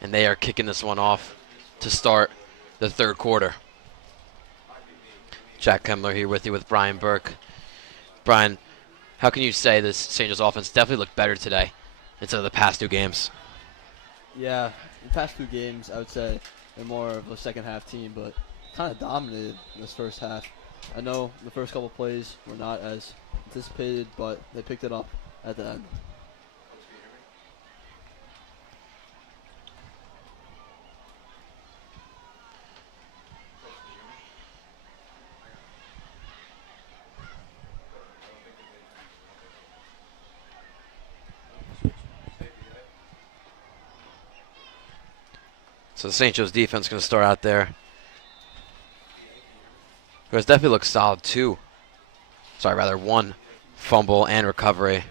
And they are kicking this one off to start the third quarter. Jack Kemmler here with you with Brian Burke. Brian, how can you say this St. Joe's offense definitely looked better today instead of the past 2 games? Yeah, the past 2 games, I would say they're more of a second half team, but kind of dominated this first half. I know the first couple plays were not as anticipated, but they picked it up at the end. So the St. Joe's defense going to start out there. It definitely looks solid too. Sorry, rather 1 fumble and recovery.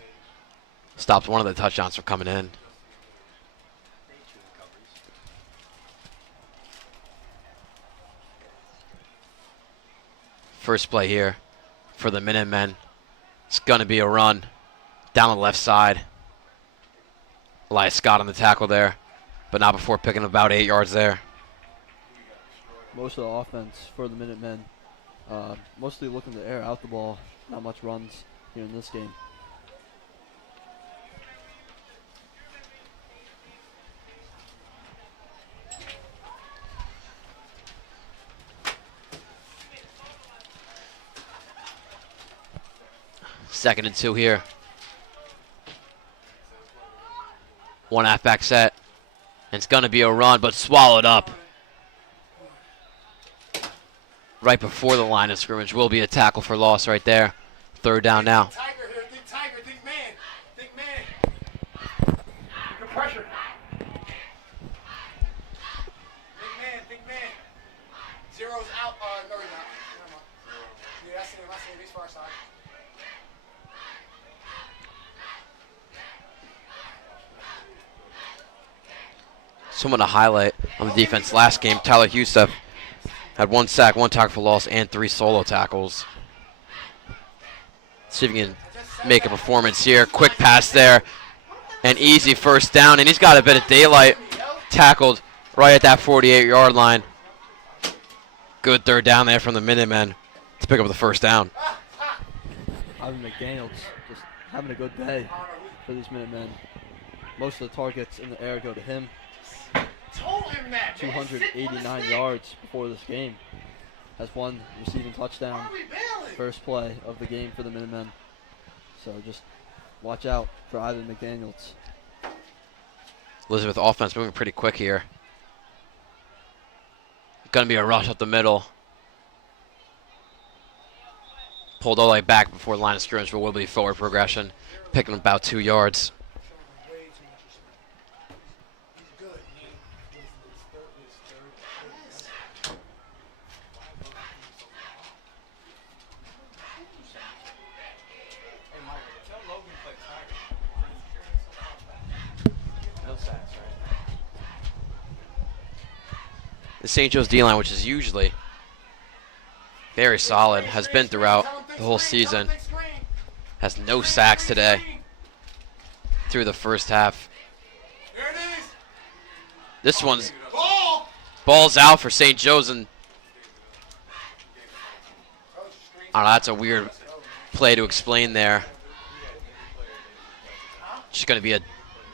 Stopped one of the touchdowns from coming in. First play here for the Minutemen. It's going to be a run down the left side. Elias Scott on the tackle there, but not before picking about 8 yards there. Most of the offense for the Minutemen, mostly looking to air out the ball, not much runs here in this game. Second and 2 here. 1 halfback set. And it's going to be a run, but swallowed up. Right before the line of scrimmage will be a tackle for loss right there. Third down now. Tiger here. Think Tiger. Think man. Think man. Good pressure. Think man. Zero's out. No, he's not. Never mind. Yeah, I see him. He's far side. Someone to highlight on the defense last game, Tyler Youssef had 1 sack, 1 tackle for loss, and 3 solo tackles. See if he can make a performance here. Quick pass there. An easy first down, and he's got a bit of daylight. Tackled right at that 48-yard line. Good third down there from the Minutemen to pick up the first down. Ivan McDaniels just having a good day for these Minutemen. Most of the targets in the air go to him. Told him that. 289 yards before this game. Has 1 receiving touchdown. First play of the game for the Minutemen. So just watch out for Ivan McDaniels. Elizabeth offense moving pretty quick here. Going to be a rush up the middle. Pulled all the way back before the line of scrimmage, but will be forward progression. Picking about 2 yards. The St. Joe's D-line, which is usually very solid, has been throughout the whole season, has no sacks today through the first half. This one's ball's out for St. Joe's, and I don't know, that's a weird play to explain there. Just going to be a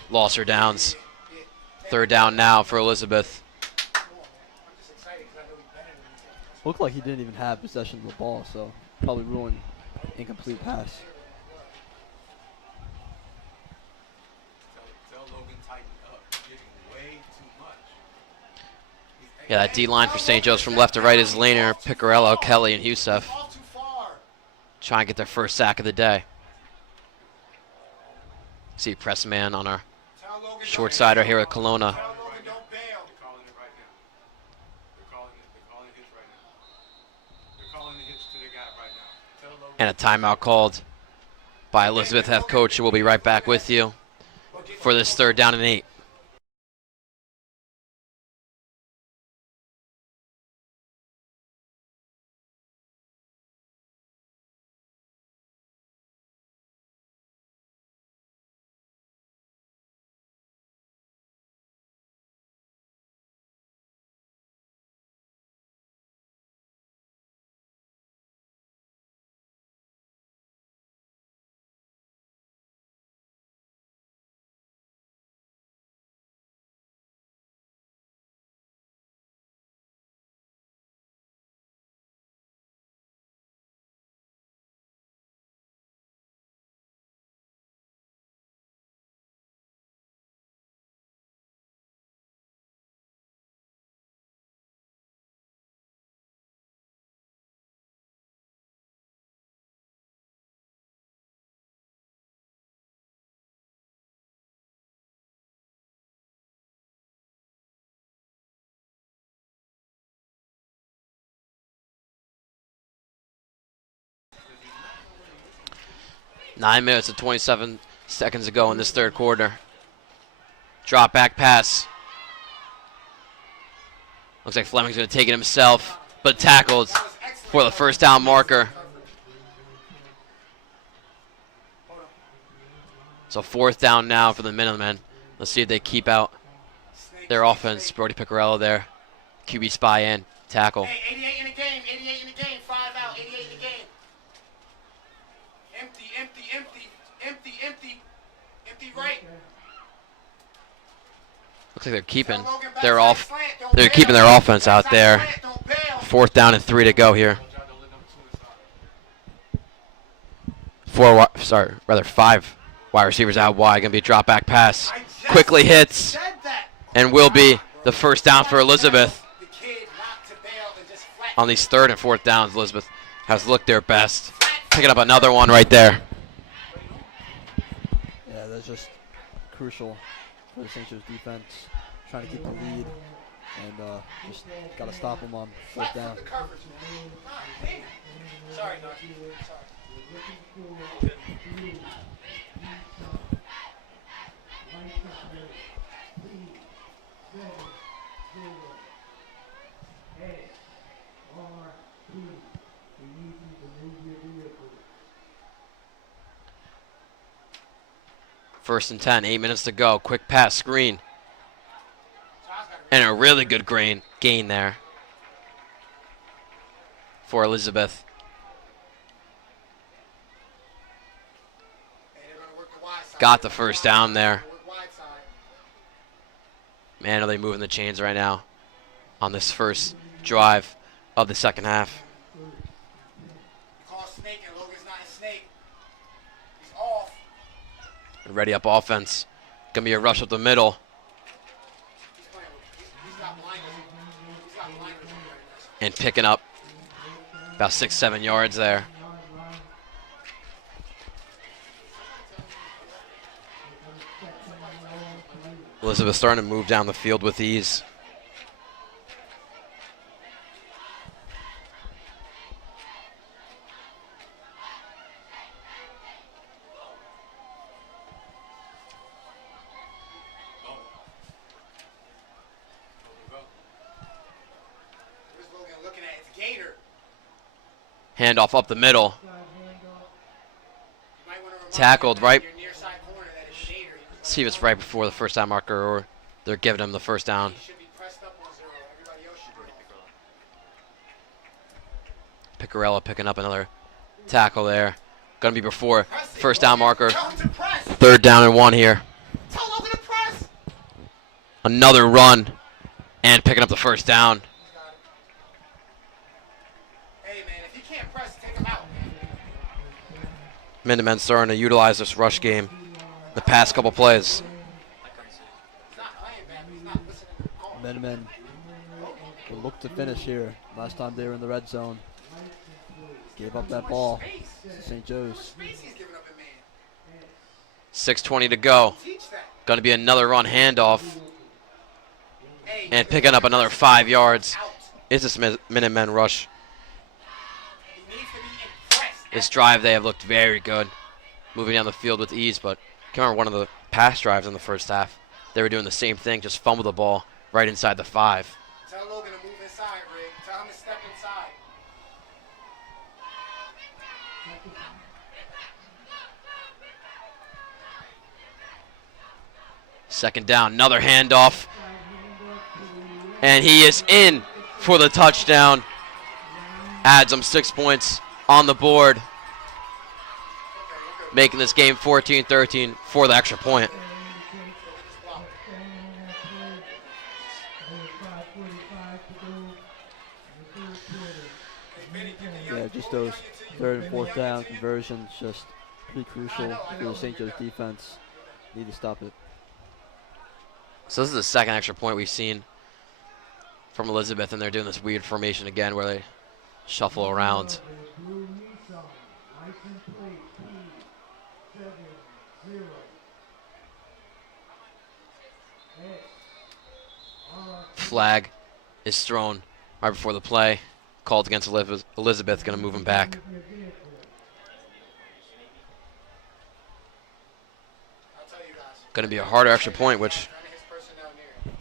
loss or downs. Third down now for Elizabeth. Looked like he didn't even have possession of the ball, so probably ruined incomplete pass. Tell Logan tighten up. Giving way too much. Yeah, that D-line for St. Joe's from left to right is Lehner, Picarello, Kelly, and Youssef. Try and get their first sack of the day. See press man on our short sider here at Kelowna. And a timeout called by Elizabeth head coach. We'll be right back with you for this 3rd down and 8. 9 minutes and 27 seconds to go in this third quarter. Drop back pass. Looks like Fleming's going to take it himself, but tackled for the first down marker. So 4th down now for the Minutemen. Let's see if they keep out their offense. Brody Picarello there. QB spy in. Tackle. Hey, 88 in the game. 88 in the game. 5 out. 88 in the game. Empty, empty, empty, empty, empty, empty right. Looks like they're keeping their offense out there. 4th down and 3 to go here. 5 wide receivers out wide. Gonna be a drop back pass. Quickly hits and will be the first down for Elizabeth. On these 3rd and 4th downs, Elizabeth has looked their best. Picking up another one right there. Yeah, that's just crucial for the St. Joe's defense. Trying to keep the lead and just got to stop them on 4th down. Sorry, Doc. First and 10, 8 minutes to go. Quick pass screen. And a really good gain there for Elizabeth. Got the first down there. Man, are they moving the chains right now on this first drive of the second half. Ready up offense. Gonna be a rush up the middle. And picking up about 6-7 yards there. Elizabeth starting to move down the field with ease. Handoff up the middle. Tackled right. See if it's right before the first down marker or they're giving him the first down. Picarella picking up another tackle there. Gonna be before first down marker. 3rd down and 1 here. Another run and picking up the first down. Minutemen starting to utilize this rush game the past couple plays. Minutemen will look to finish here. Last time they were in the red zone. Gave up that ball to St. Joe's. 6:20 to go. Going to be another run handoff. And picking up another 5 yards. Is this Minutemen rush? This drive, they have looked very good. Moving down the field with ease, but I remember one of the pass drives in the first half. They were doing the same thing, just fumble the ball right inside the 5. Tell Logan to move inside, Rick. Tell him to step inside. Second down, another handoff. And he is in for the touchdown. Adds him 6 points on the board. Making this game 14-13 for the extra point. Yeah, just those 3rd and 4th down conversions, just pretty crucial for the St. Joe's defense. Need to stop it. So this is the second extra point we've seen from Elizabeth, and they're doing this weird formation again where they shuffle around. Flag is thrown right before the play. Called against Elizabeth, going to move him back. Going to be a harder extra point, which Trying to his personnel near.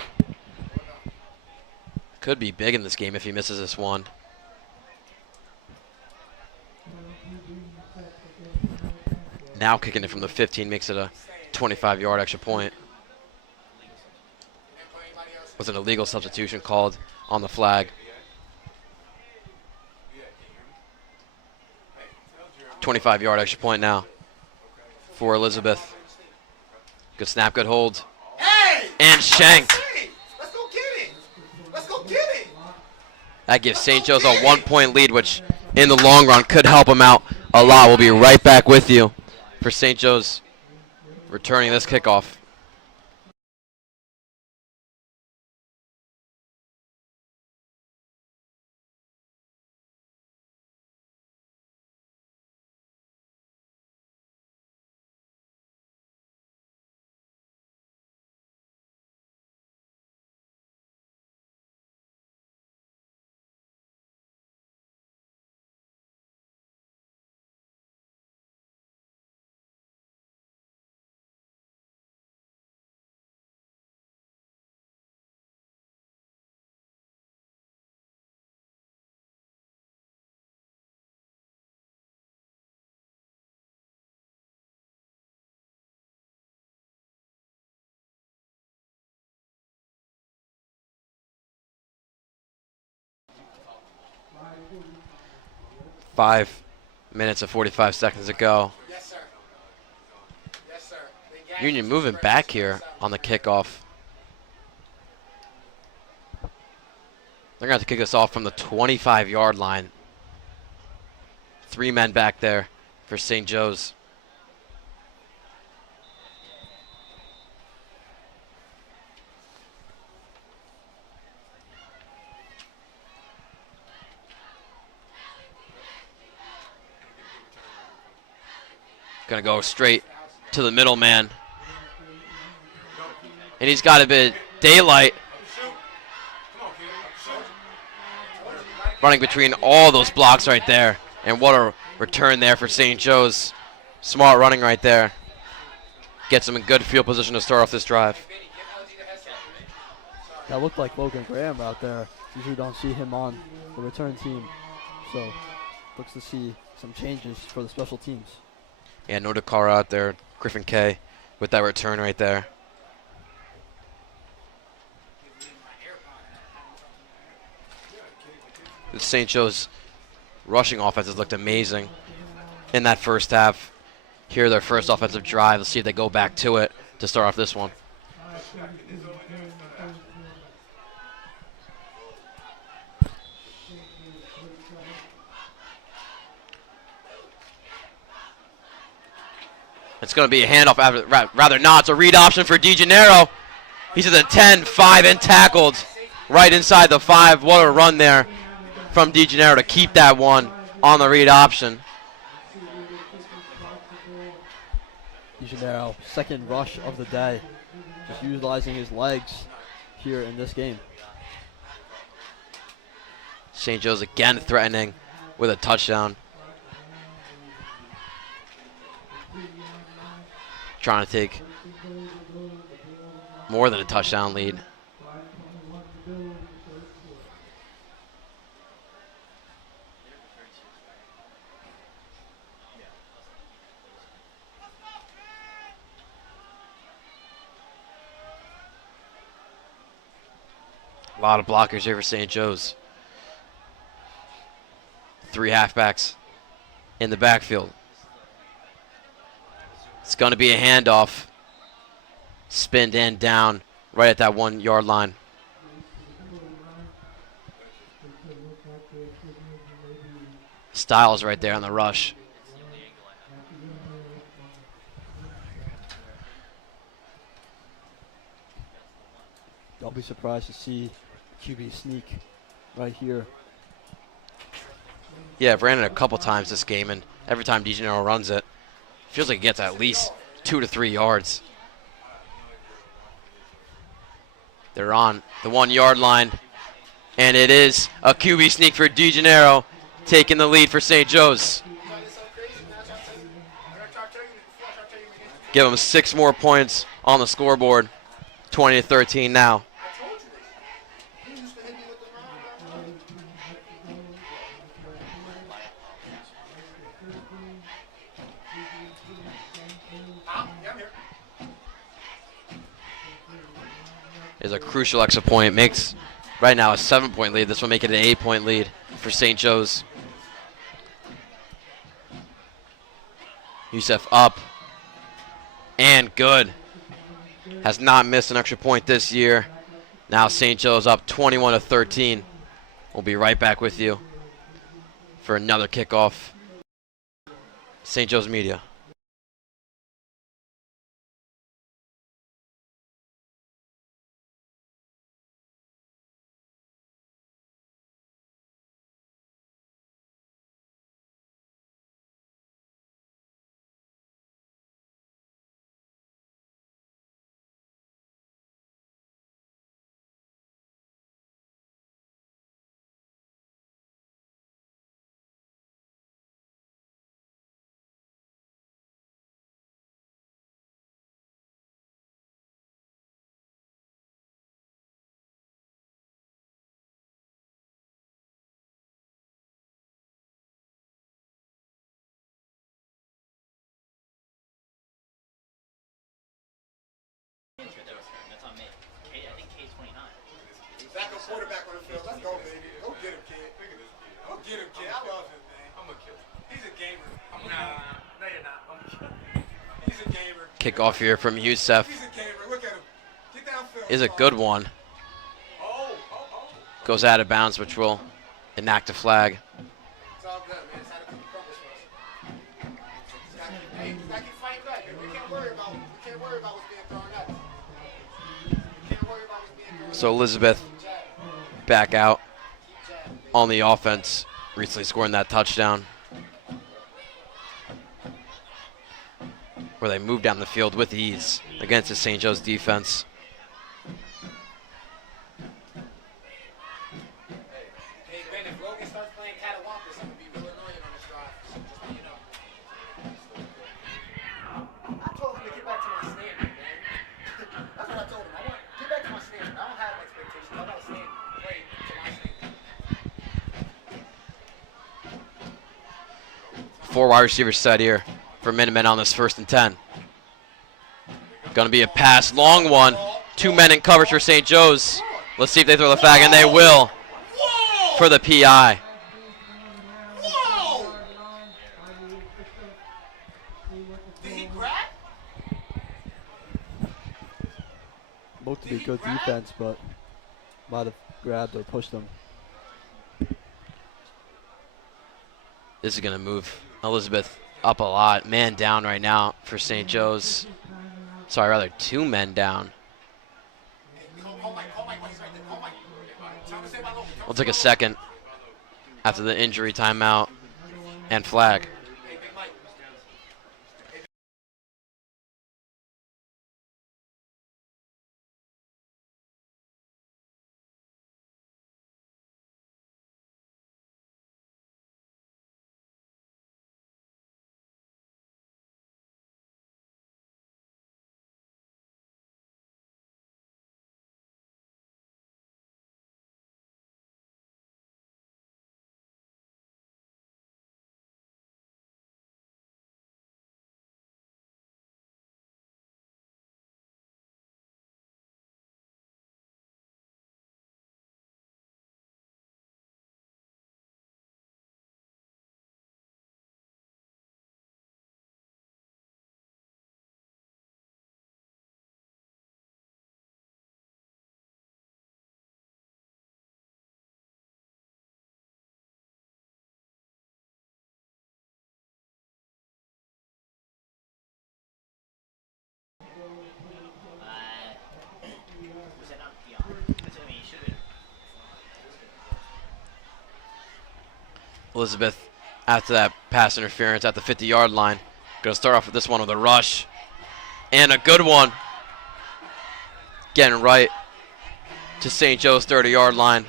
Hold on. could be big in this game if he misses this one. Now kicking it from the 15 makes it a 25-yard extra point. Was an illegal substitution called on the flag. 25-yard extra point now for Elizabeth. Good snap, good hold. Hey! And shanked. Hey! Let's go get it! Let's go get it! That gives St. Joe's a 1-point lead, which in the long run could help them out a lot. We'll be right back with you for St. Joe's returning this kickoff. Five minutes and 45 seconds to go. Yes, sir. Yes, sir. Big Union action. moving back here on the kickoff. They're going to have to kick us off from the 25-yard line. 3 men back there for St. Joe's. Going to go straight to the middle man. And he's got a bit of daylight running between all those blocks right there. And what a return there for St. Joe's. Smart running right there. Gets them in good field position to start off this drive. That looked like Logan Graham out there. Usually don't see him on the return team. So looks to see some changes for the special teams. Yeah, no Dakar out there. Griffin K with that return right there. The St. Joe's rushing offenses looked amazing in that first half. Here, their first offensive drive. Let's see if they go back to it to start off this one. It's going to be a handoff, rather not. It's a read option for DeGennaro. He's at the 10, 5, and tackled right inside the 5. What a run there from DeGennaro to keep that one on the read option. DeGennaro, second rush of the day. Just utilizing his legs here in this game. St. Joe's again threatening with a touchdown. Trying to take more than a touchdown lead. A lot of blockers here for St. Joe's. 3 halfbacks in the backfield. It's going to be a handoff. Spinned in down right at that 1 yard line. Styles right there on the rush. Don't be surprised to see QB sneak right here. Yeah, I've ran it a couple times this game, and every time DeGennaro runs it, feels like it gets at least 2 to 3 yards. They're on the 1 yard line, and it is a QB sneak for DeGennaro, taking the lead for St. Joe's. Give them 6 more points on the scoreboard. 20-13 now. I told you this. You used to hit me with the round. Yeah, I'm here. Is a crucial extra point. Makes right now a 7-point lead. This will make it an 8-point lead for St. Joe's. Youssef up and good. Has not missed an extra point this year. Now St. Joe's up 21-13. We'll be right back with you for another kickoff. St. Joe's Media. Backup quarterback on the field. Let's go, baby. Go get him, kid. Go get him, kid. I love him, man. I'm a killer. He's a gamer. No, you're not. I'm a killer. He's a gamer. Kickoff here from Youssef He's a gamer. Look at him. Get downfield. is a good one. Goes out of bounds, which will enact a flag. It's all good, man. It's how the cookie crumbles for us. Hey, just gotta keep fighting back. We can't worry about what's being thrown at us. We can't worry about what's being thrown at us. So Elizabeth Jab. back out Keep jabbing. on the offense, recently scoring that touchdown, where they move down the field with ease against the St. Joe's defense. Hey, Ben, if Logan starts playing Catawampus, I'm gonna be real annoying on this drive. Just so you know. I told him to get back to my standard, man. That's what I told him. I want get back to my standard. I don't have expectations. I gotta stand play to my standard. 4 wide receivers set here for Minutemen on this 1st and 10. Gonna be a pass, long one. 2 men in coverage for St. Joe's. Let's see if they throw the flag, and they will Whoa! for the PI. Whoa! Did he grab? Looked to be good defense, but might have grabbed or pushed them. This is gonna move Elizabeth up a lot. Man down right now for St. Joe's. Sorry, rather 2 men down. Call Mike. He's right there. Call Mike. Tell him to say my Logan. We'll take a second after the injury timeout and flag. Hey, Big Mike. Elizabeth, after that pass interference at the 50-yard line, going to start off with this one with a rush. And a good one. Getting right to St. Joe's 30-yard line.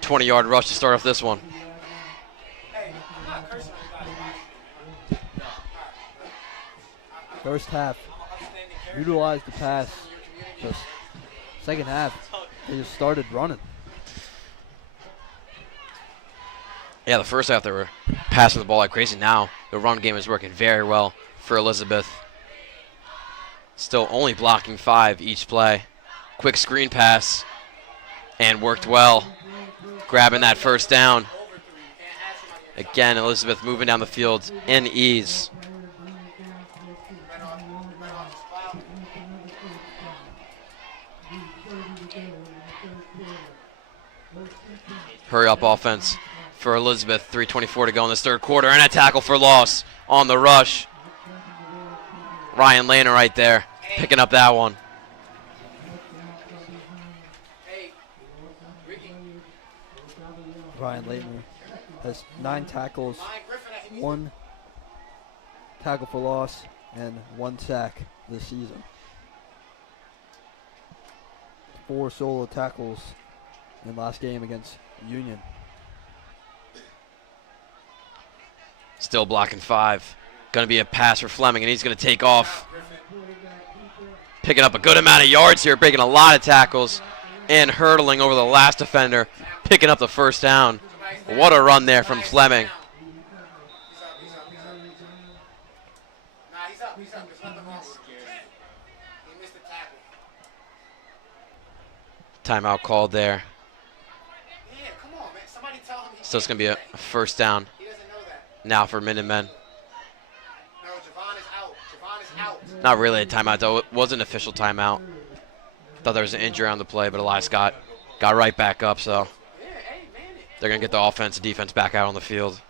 20-yard rush to start off this one. Hey, I'm not cursing on you guys. First half. I'm an upstanding utilized the pass. Just second half, they just started running. Yeah, the first half they were passing the ball like crazy. Now the run game is working very well for Elizabeth. Still only blocking 5 each play. Quick screen pass and worked well. Grabbing that first down. Again, Elizabeth moving down the field in ease. Hurry up offense for Elizabeth. 3:24 to go in this third quarter, and a tackle for loss on the rush. Ryan Lehner right there, picking up that one. Ryan Leitner has 9 tackles, 1 tackle for loss, and 1 sack this season. 4 solo tackles in last game against Union. Still blocking 5. Going to be a pass for Fleming, and he's going to take off. Picking up a good amount of yards here, breaking a lot of tackles, and hurdling over the last defender, picking up the first down. What a run there from Fleming. Timeout called there. So it's going to be a first down now for Minutemen. Not really a timeout, though. It was an official timeout. Thought there was an injury on the play, but Elias got right back up, so they're going to get the offense and defense back out on the field.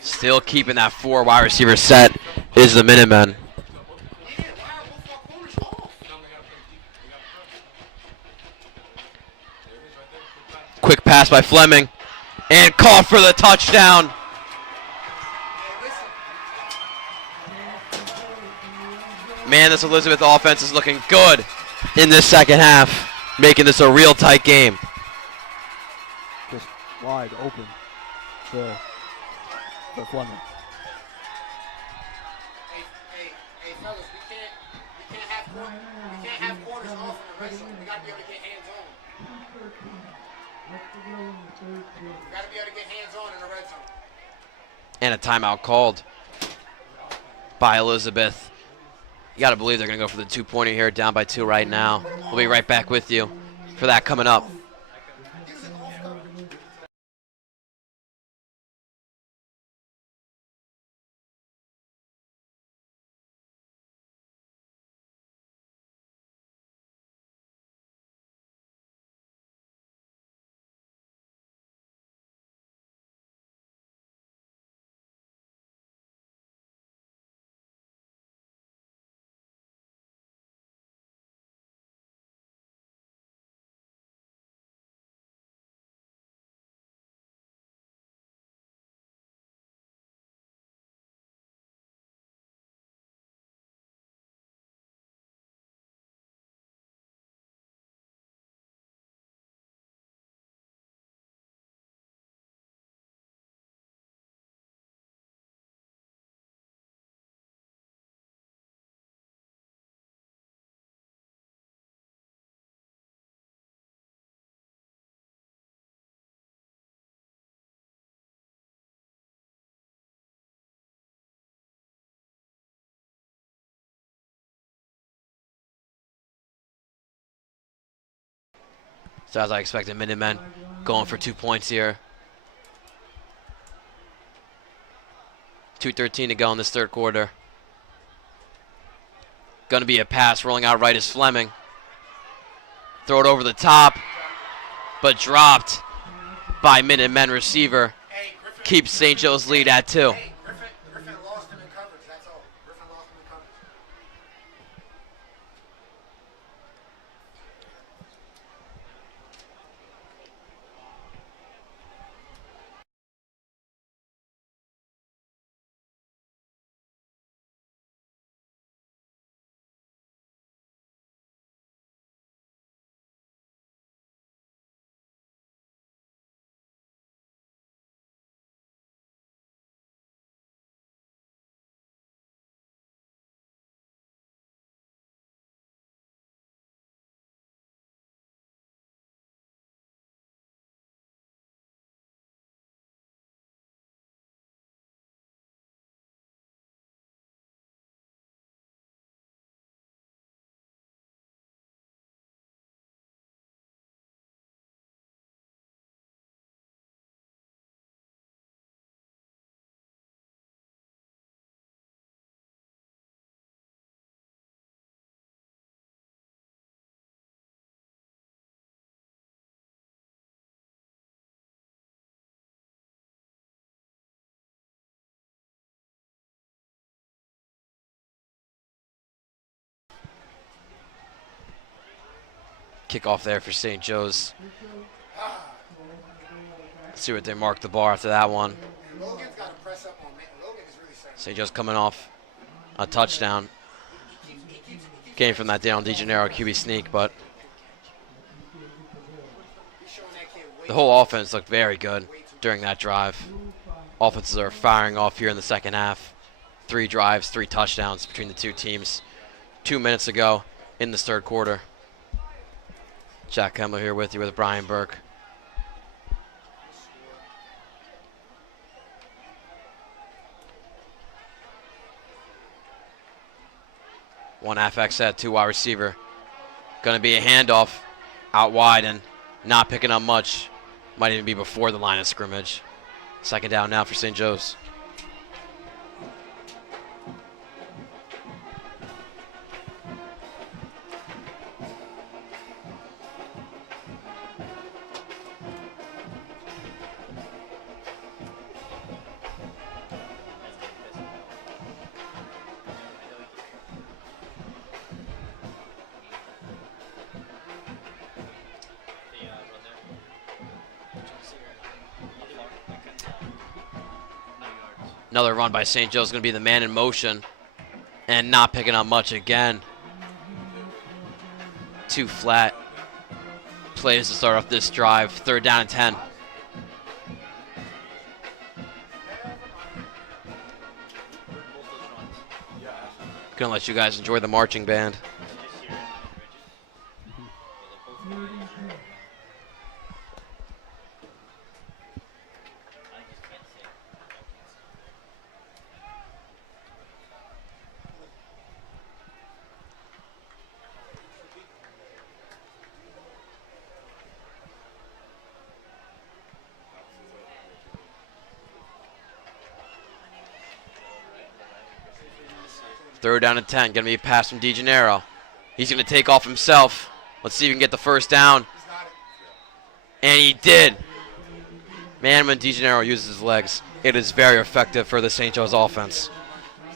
Still keeping that 4 wide receiver set is the Minutemen. Quick pass by Fleming, and caught for the touchdown. Man, this Elizabeth offense is looking good in this second half, making this a real tight game. Just wide open for Fleming. Hey, fellas, we can't have corners off in the red zone. We gotta be able to get hands on. We gotta be able to get hands on in the red zone. And a timeout called by Elizabeth. You got to believe they're going to go for the 2-pointer here, down by 2 right now. We'll be right back with you for that coming up. So as I expected, Minutemen going for 2 points here. 2:13 to go in this third quarter. Going to be a pass rolling out right is Fleming. Throw it over the top, but dropped by Minutemen receiver. Keeps St. Joe's lead at 2. Kickoff there for St. Joe's. Let's see what they mark the bar after that one. And Logan's got to press up on man. Logan is really saying. St. Joe's coming off a touchdown. Came from that down DeGennaro QB sneak, but He's showing that kid way the whole offense looked very good during that drive. Offenses are firing off here in the second half. 3 drives, 3 touchdowns between the two teams. 2 minutes ago in this third quarter. Jack Kemmler here with you with Brian Burke. One halfback set, 2 wide receiver. Going to be a handoff out wide and not picking up much. Might even be before the line of scrimmage. Second down now for St. Joe's. Another run by St. Joe's going to be the man in motion and not picking up much again. 2 flat plays to start off this drive. 3rd down and 10. Gonna let you guys enjoy the marching band. Third down and 10. Gonna be a pass from DeGennaro. He's gonna take off himself. Let's see if he can get the first down. And he did. Man, when DeGennaro uses his legs, it is very effective for the St. Joe's offense. One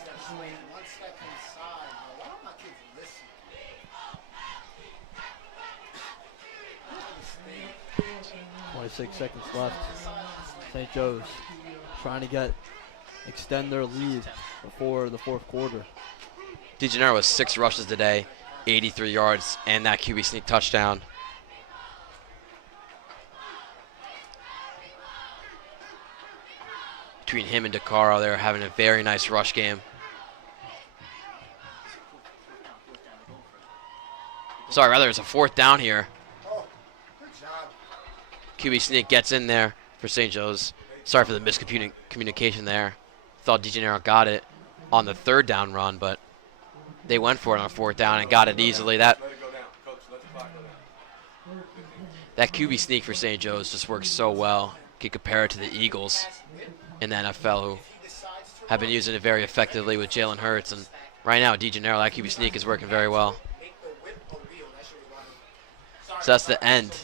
step inside. Why don't my kids listen? 26 seconds left. St. Joe's trying to extend their lead before the fourth quarter. DeGennaro has 6 rushes today, 83 yards, and that QB sneak touchdown. Between him and DeCaro, they're having a very nice rush game. Sorry, rather it's a 4th down here. Oh, good job. QB sneak gets in there for St. Joe's. Sorry for the miscommunication there. Thought DeGennaro got it on the 3rd down run, but they went for it on 4th down and got it easily. That QB sneak for St. Joe's just works so well. You can compare it to the Eagles in the NFL, who have been using it very effectively with Jalen Hurts. And right now, DeGennaro, that QB sneak is working very well. So that's the end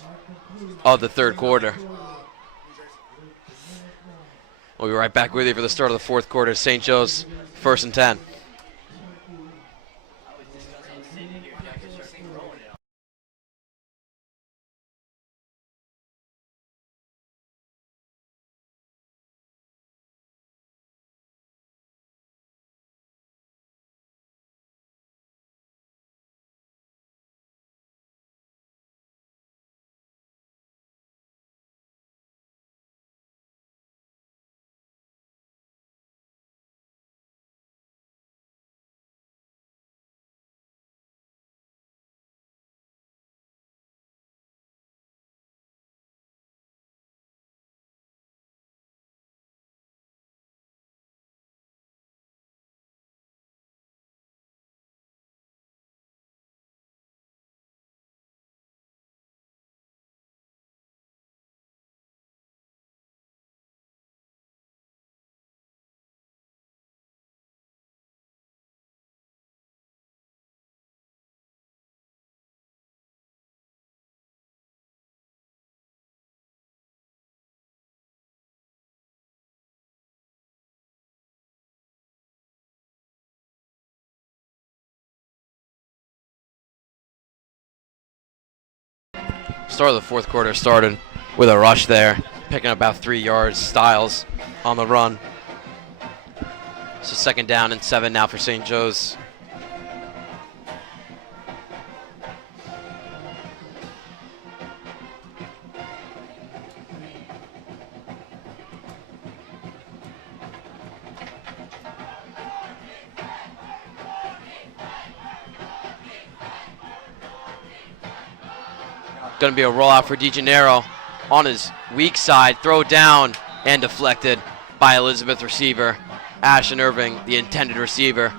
of the third quarter. We'll be right back with you for the start of the fourth quarter. St. Joe's 1st and 10. Start of the fourth quarter started with a rush there, picking up about 3 yards. Styles on the run. So 2nd down and 7 now for St. Joe's. Going to be a rollout for DeGennaro on his weak side. Throw down and deflected by Elizabeth receiver. Ashton Irving, the intended receiver.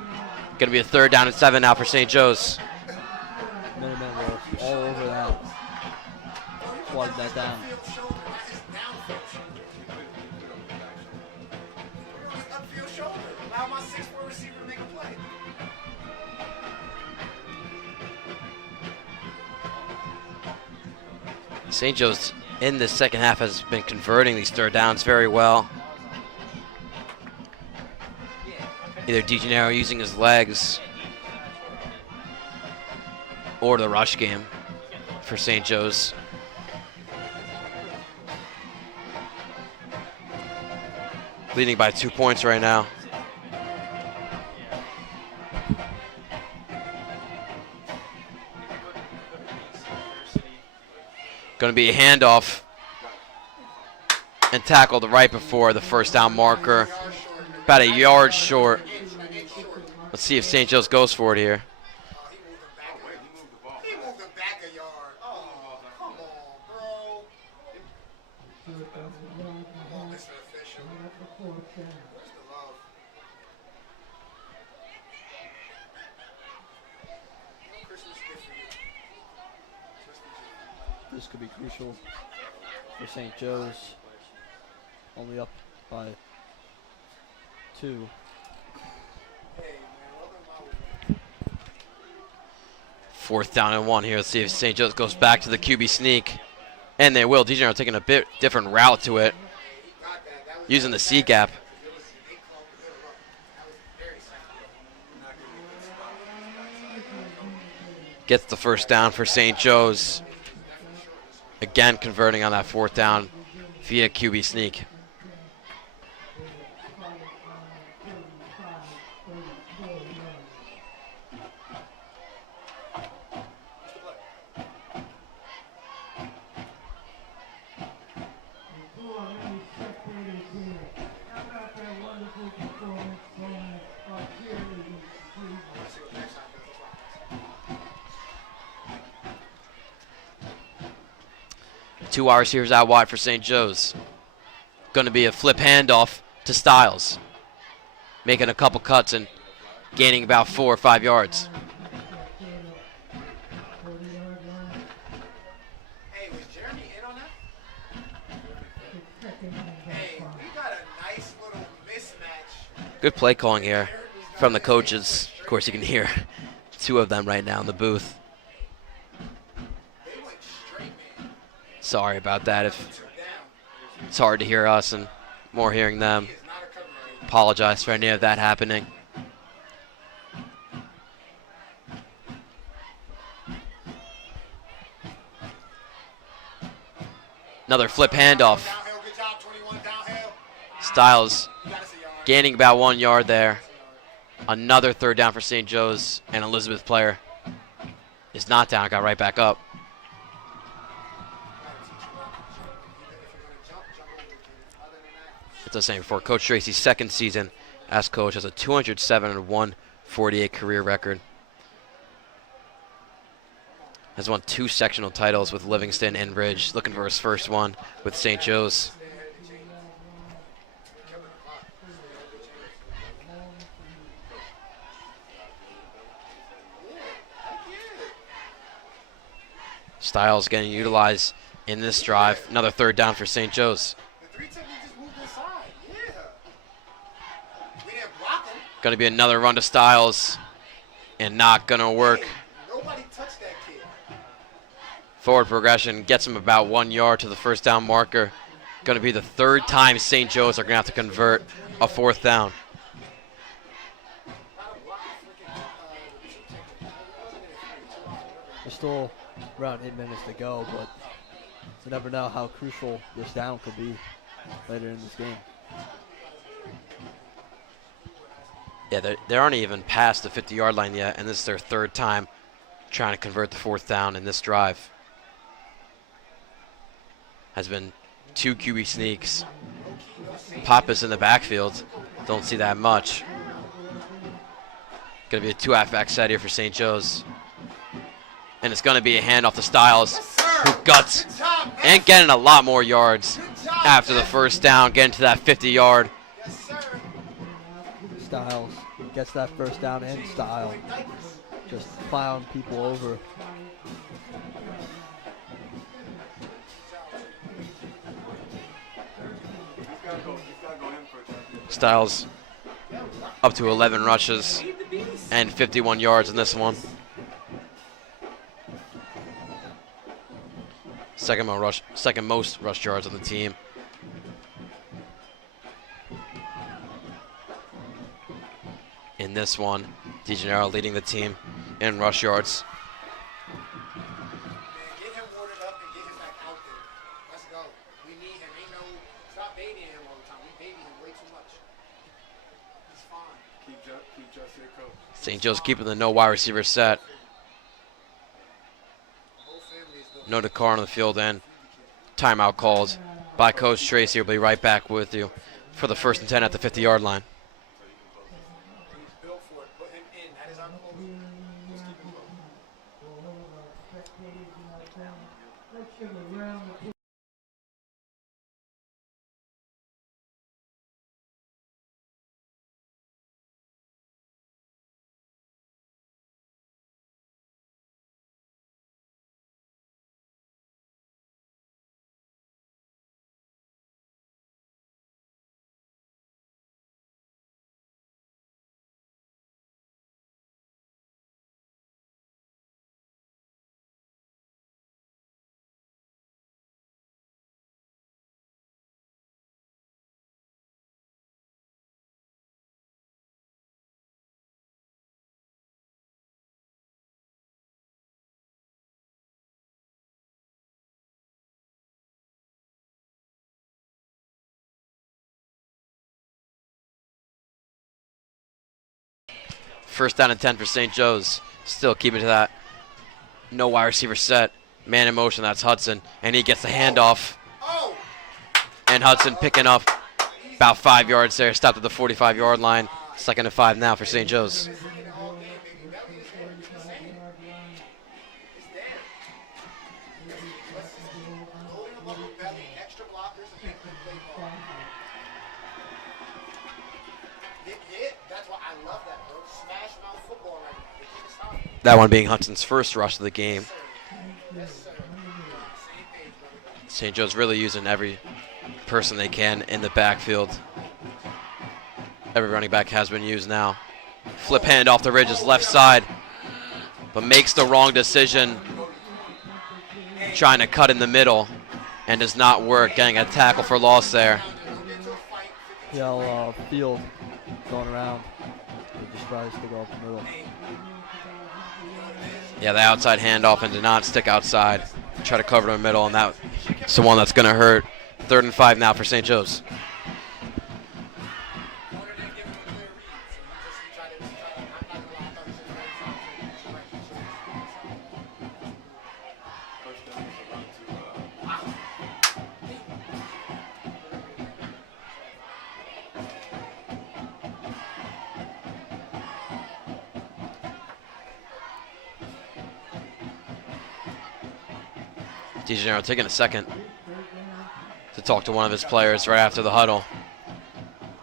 Going to be a 3rd down and 7 now for St. Joe's. Minutemen were all over that. Flooded that down. Upfield shoulder. Allow my 6'4" receiver to make a play. St. Joe's in the second half has been converting these 3rd downs very well. Either DeGennaro using his legs or the rush game for St. Joe's. Leading by 2 points right now. Going to be a handoff and tackled right before the 1st down marker. About a yard short. Let's see if St. Joe's goes for it here. He moved him back a yard. Oh, come on, bro. Come on, Mr. Official. Where's the love? Christmas gift for you. This could be crucial for St. Joe's. Only up by 2. Hey, man, welcome my way. 4th down and 1 here. Let's see if St. Joe's goes back to the QB sneak. And they will. DeGennaro taking a bit different route to it, using the C gap. Gets the 1st down for St. Joe's. Again, converting on that 4th down via QB sneak. Two wide receivers out wide for St. Joe's. Going to be a flip handoff to Styles. Making a couple cuts and gaining about 4 or 5 yards. Hey, was Jeremy in on that? Hey, we got a nice little mismatch. Good play calling here from the coaches. Of course, you can hear 2 of them right now in the booth. They went straight, man. Sorry about that if Took down. it's hard to hear us and more hearing them. He is not a cover. Apologize for any of that happening. Another flip handoff. Downhill, good job, 21 downhill. Styles You got us a yard. gaining about 1 yard there. Another 3rd down for St. Joe's, and Elizabeth player is not down, got right back up. It's the same for Coach Tracy's 2nd season as coach, has a 207 and 148 career record. Has won 2 sectional titles with Livingston and Ridge, looking for his first one with St. Joe's. Styles getting utilized in this drive. Another 3rd down for St. Joe's. The 3 technique just moved inside. Yeah. We didn't block him. Going to be another run to Styles, and not going to work. Nobody touched that kid. Forward progression gets him about 1 yard to the 1st down marker. Going to be the 3rd time St. Joe's are going to have to convert a 4th down. There's still around 8 minutes to go, but You never know how crucial this down could be later in this game. Yeah, they aren't even past the 50-yard line yet, and this is their third time trying to convert the fourth down in this drive. Has been 2 QB sneaks. Pappas in the backfield. Don't see that much. Going to be a 2-halfback set here for St. Joe's. And it's going to be a handoff to Styles, who guts and getting a lot more yards after the first down, getting to that 50-yard. Styles gets that first down in style. Just plowing people over. Styles up to 11 rushes and 51 yards in this one. Second most rush yards on the team. In this one, DeGennaro leading the team in rush yards. Get him watered up and get him back out there. Let's go. We need him. Ain't no, stop babying him all the time. We baby him way too much. He's fine. Keep just here, coach. St. Joe's keeping the no wide receiver set. The whole family is built. No Dakar on the field and timeout called by Coach Tracy. We'll be right back with you for the 1st and 10 at the 50-yard line. He's built for it. Put him in. That is our goal. Just keep him going. First down and 10 for St. Joe's. Still keeping to that no wide receiver set. Man in motion, that's Hudson. And he gets the handoff. Oh! And Hudson picking up about 5 yards there. Stopped at the 45-yard line. 2nd and 5 now for St. Joe's. All game, baby. Belly is there. You can see it. It's there. Hold him up with belly. Extra blockers and make them play ball. Hit. That's why I love that, bro. Smash mouth football right now. They can't stop it. That one being Hudson's first rush of the game. Yes, sir. Same page, brother. St. Joe's really using every person they can in the backfield. Every running back has been used now. Flip hand off the ridges left side, but makes the wrong decision. Trying to cut in the middle and does not work. Getting a tackle for loss there. Yell field going around. He just tries to go up the middle. Yeah, the outside handoff and did not stick outside. Try to cover in the middle, and that's the one that's going to hurt. 3rd and 5 now for St. Joe's. DeGennaro taking a second to talk to one of his players right after the huddle.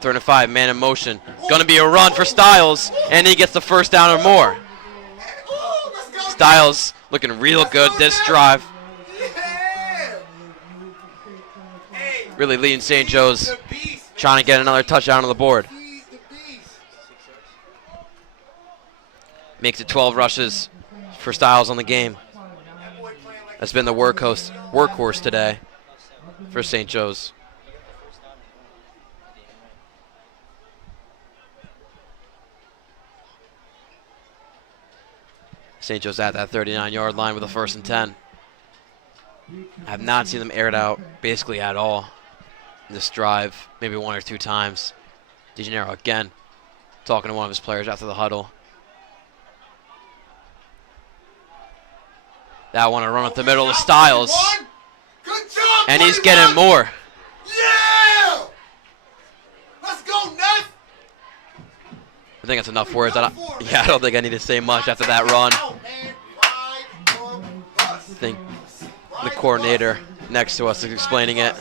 3rd and 5, man in motion. Going to be a run for Styles, and he gets the first down or more. Styles looking real good this drive. Really leading St. Joe's, trying to get another touchdown on the board. Makes it 12 rushes for Styles on the game. That's been the workhorse today for St. Joe's. St. Joe's at that 39-yard line with a 1st and 10. I have not seen them aired out basically at all in this drive, maybe one or two times. DeGennaro again talking to one of his players after the huddle. That one, a run up the middle of Styles. Good job, And he's 21. getting more. Yeah! Let's go, Neff! I think that's enough words. I don't think I need to say much after that run. I think the coordinator next to us is explaining it.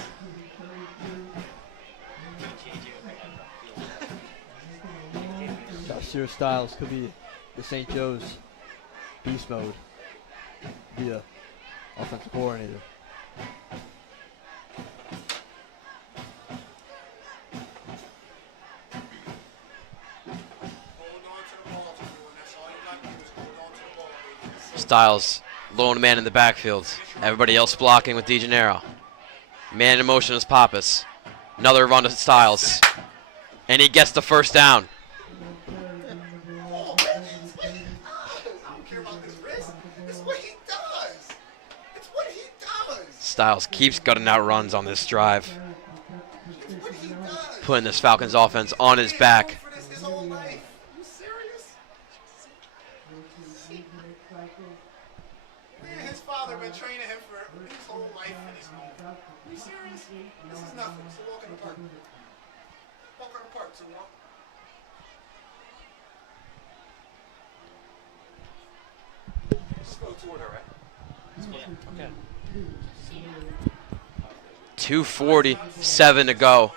Josh Styles could be the St. Joe's beast mode via offensive coordinator. Styles, lone man in the backfield. Everybody else blocking with DeGennaro. Man in motion is Pappas. Another run to Styles. And he gets the first down. Styles keeps gutting out runs on this drive. Putting this Falcons offense on his back. His father been training him for his whole life in this moment. Are you serious? This is nothing. It's a walk in the park. Walk in the park, so walk. Just go toward her, right? Okay. 2:47 to go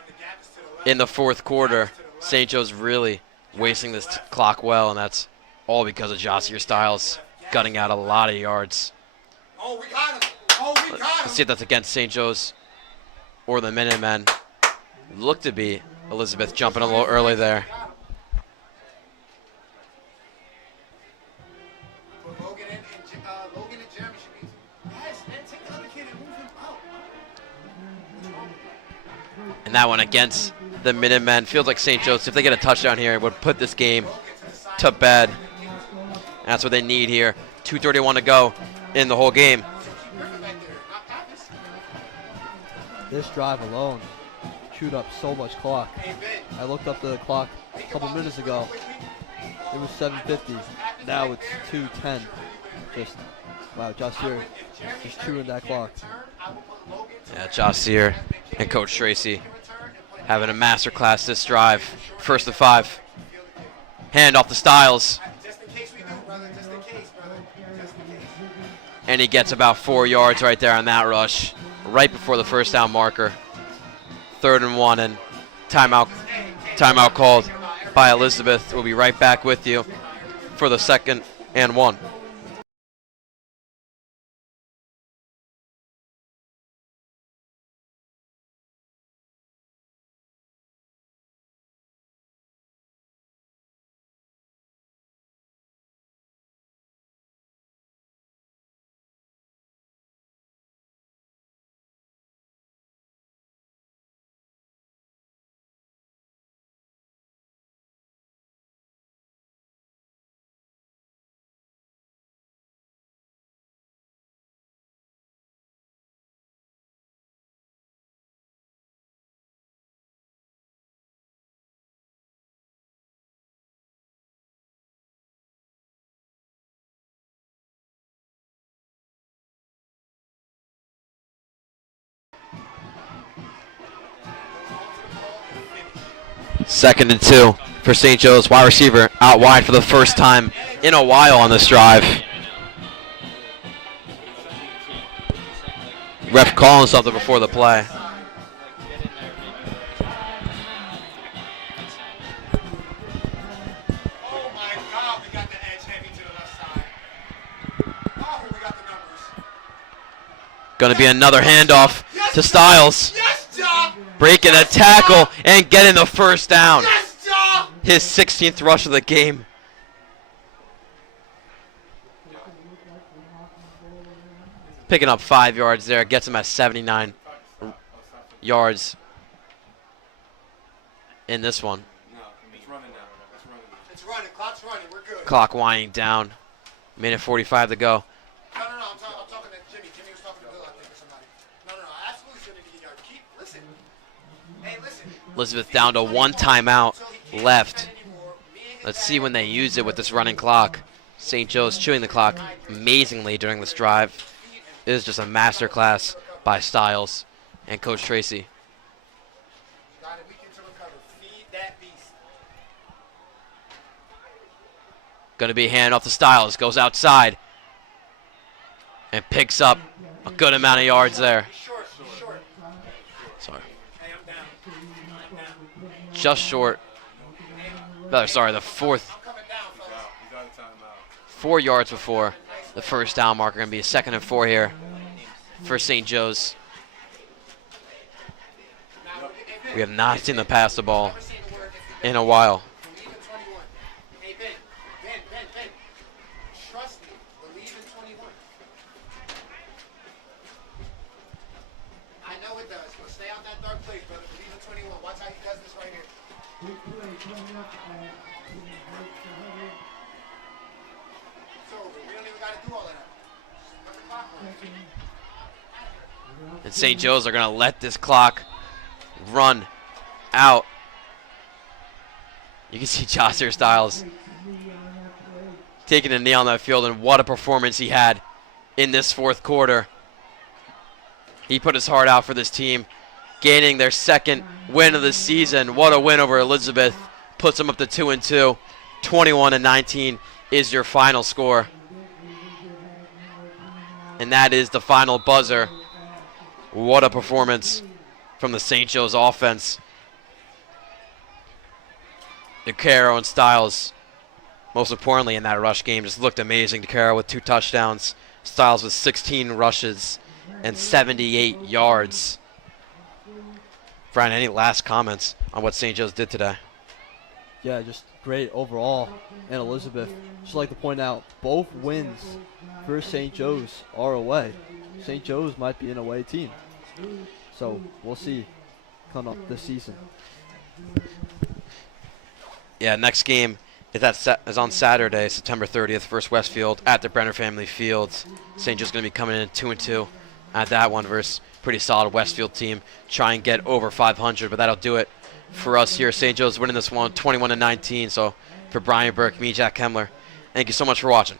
in the fourth quarter. St. Joe's really wasting this clock well, and that's all because of Jossier Styles gutting out a lot of yards. Oh, we got him. Oh, we got him. Let's see if that's against St. Joe's or the Minutemen. Looked to be Elizabeth jumping a little early there. Logan and Jeremy should be. Yes, man, take the other kid and move him out. And that one against the Minutemen. Feels like St. Joe's, if they get a touchdown here, would put this game to bed. And that's what they need here. 2:31 to go in the whole game. This drive alone chewed up so much clock. I looked up the clock a couple minutes ago. It was 7:50. Now it's 2:10. Just wow, Jossier just chewing that clock. Yeah, Jossier and Coach Tracy having a master class this drive. First and 5. Hand off the Styles. And he gets about 4 yards right there on that rush, right before the first down marker. 3rd and 1, and timeout called by Elizabeth. We'll be right back with you for the 2nd and 1. Second and 2 for St. Joe's. Wide receiver out wide for the first time in a while on this drive. Ref calling something before the play. Oh my God, we got the edge heavy to the left side. Oh, we got the numbers. Going to be another handoff to Styles. Yes, Job. Breaking a tackle and getting the first down. Yes, Job. His 16th rush of the game. Picking up 5 yards there. Gets him at 79 yards in this one. No, it's running now. It's running. It's running. Clock's running. We're good. Clock winding down. Minute 45 to go. No. I'm talking to to Jimmy. Jimmy was talking to Bill, I think, or somebody. No. Absolutely shouldn't get yards. Listen. Hey, listen. Elizabeth down to one timeout left. Let's see when they use it with this running clock. St. Joe's chewing the clock amazingly during this drive. It is just a masterclass by Styles and Coach Tracy. Got a weekend to recover. Feed that beast. Going to be a hand off to Styles. Goes outside and picks up a good amount of yards there. Short. Sorry. Hey, I'm down. Just short. Sorry, the fourth. I'm coming down, fellas. He's out of timeout. 4 yards before the first down marker. Going to be a 2nd and 4 here for St. Joe's. We have not seen them pass the ball in a while. Believe in 21. Hey, Ben. Trust me. Believe in 21. I know it does, but stay out that dark place, brother. Believe in 21. Watch how he does this right here. So, we don't even got to do all of that. Let the clock run. And St. Joe's are going to let this clock run out. You can see Josser Styles taking a knee on that field, and what a performance he had in this 4th quarter. He put his heart out for this team, gaining their 2nd win of the season. What a win over Elizabeth. Puts them up to 2-2. 21-19 is your final score. And that is the final buzzer. What a performance from the St. Joe's offense. DeCaro and Styles, most importantly in that rush game, just looked amazing. DeCaro with 2 touchdowns. Styles with 16 rushes and 78 yards. Brian, any last comments on what St. Joe's did today? Yeah, just great overall. And Elizabeth, just like to point out, both wins for St. Joe's are away. St. Joe's might be an away team. So we'll see coming up this season. Yeah, next game is on Saturday, September 30th, versus Westfield at the Brenner Family Field. St. Joe's going to be coming in 2-2 at that one versus pretty solid Westfield team. Try and get over 500, but that'll do it for us here. St. Joe's winning this one 21-19. So for Brian Burke, me, Jack Kemmler, thank you so much for watching.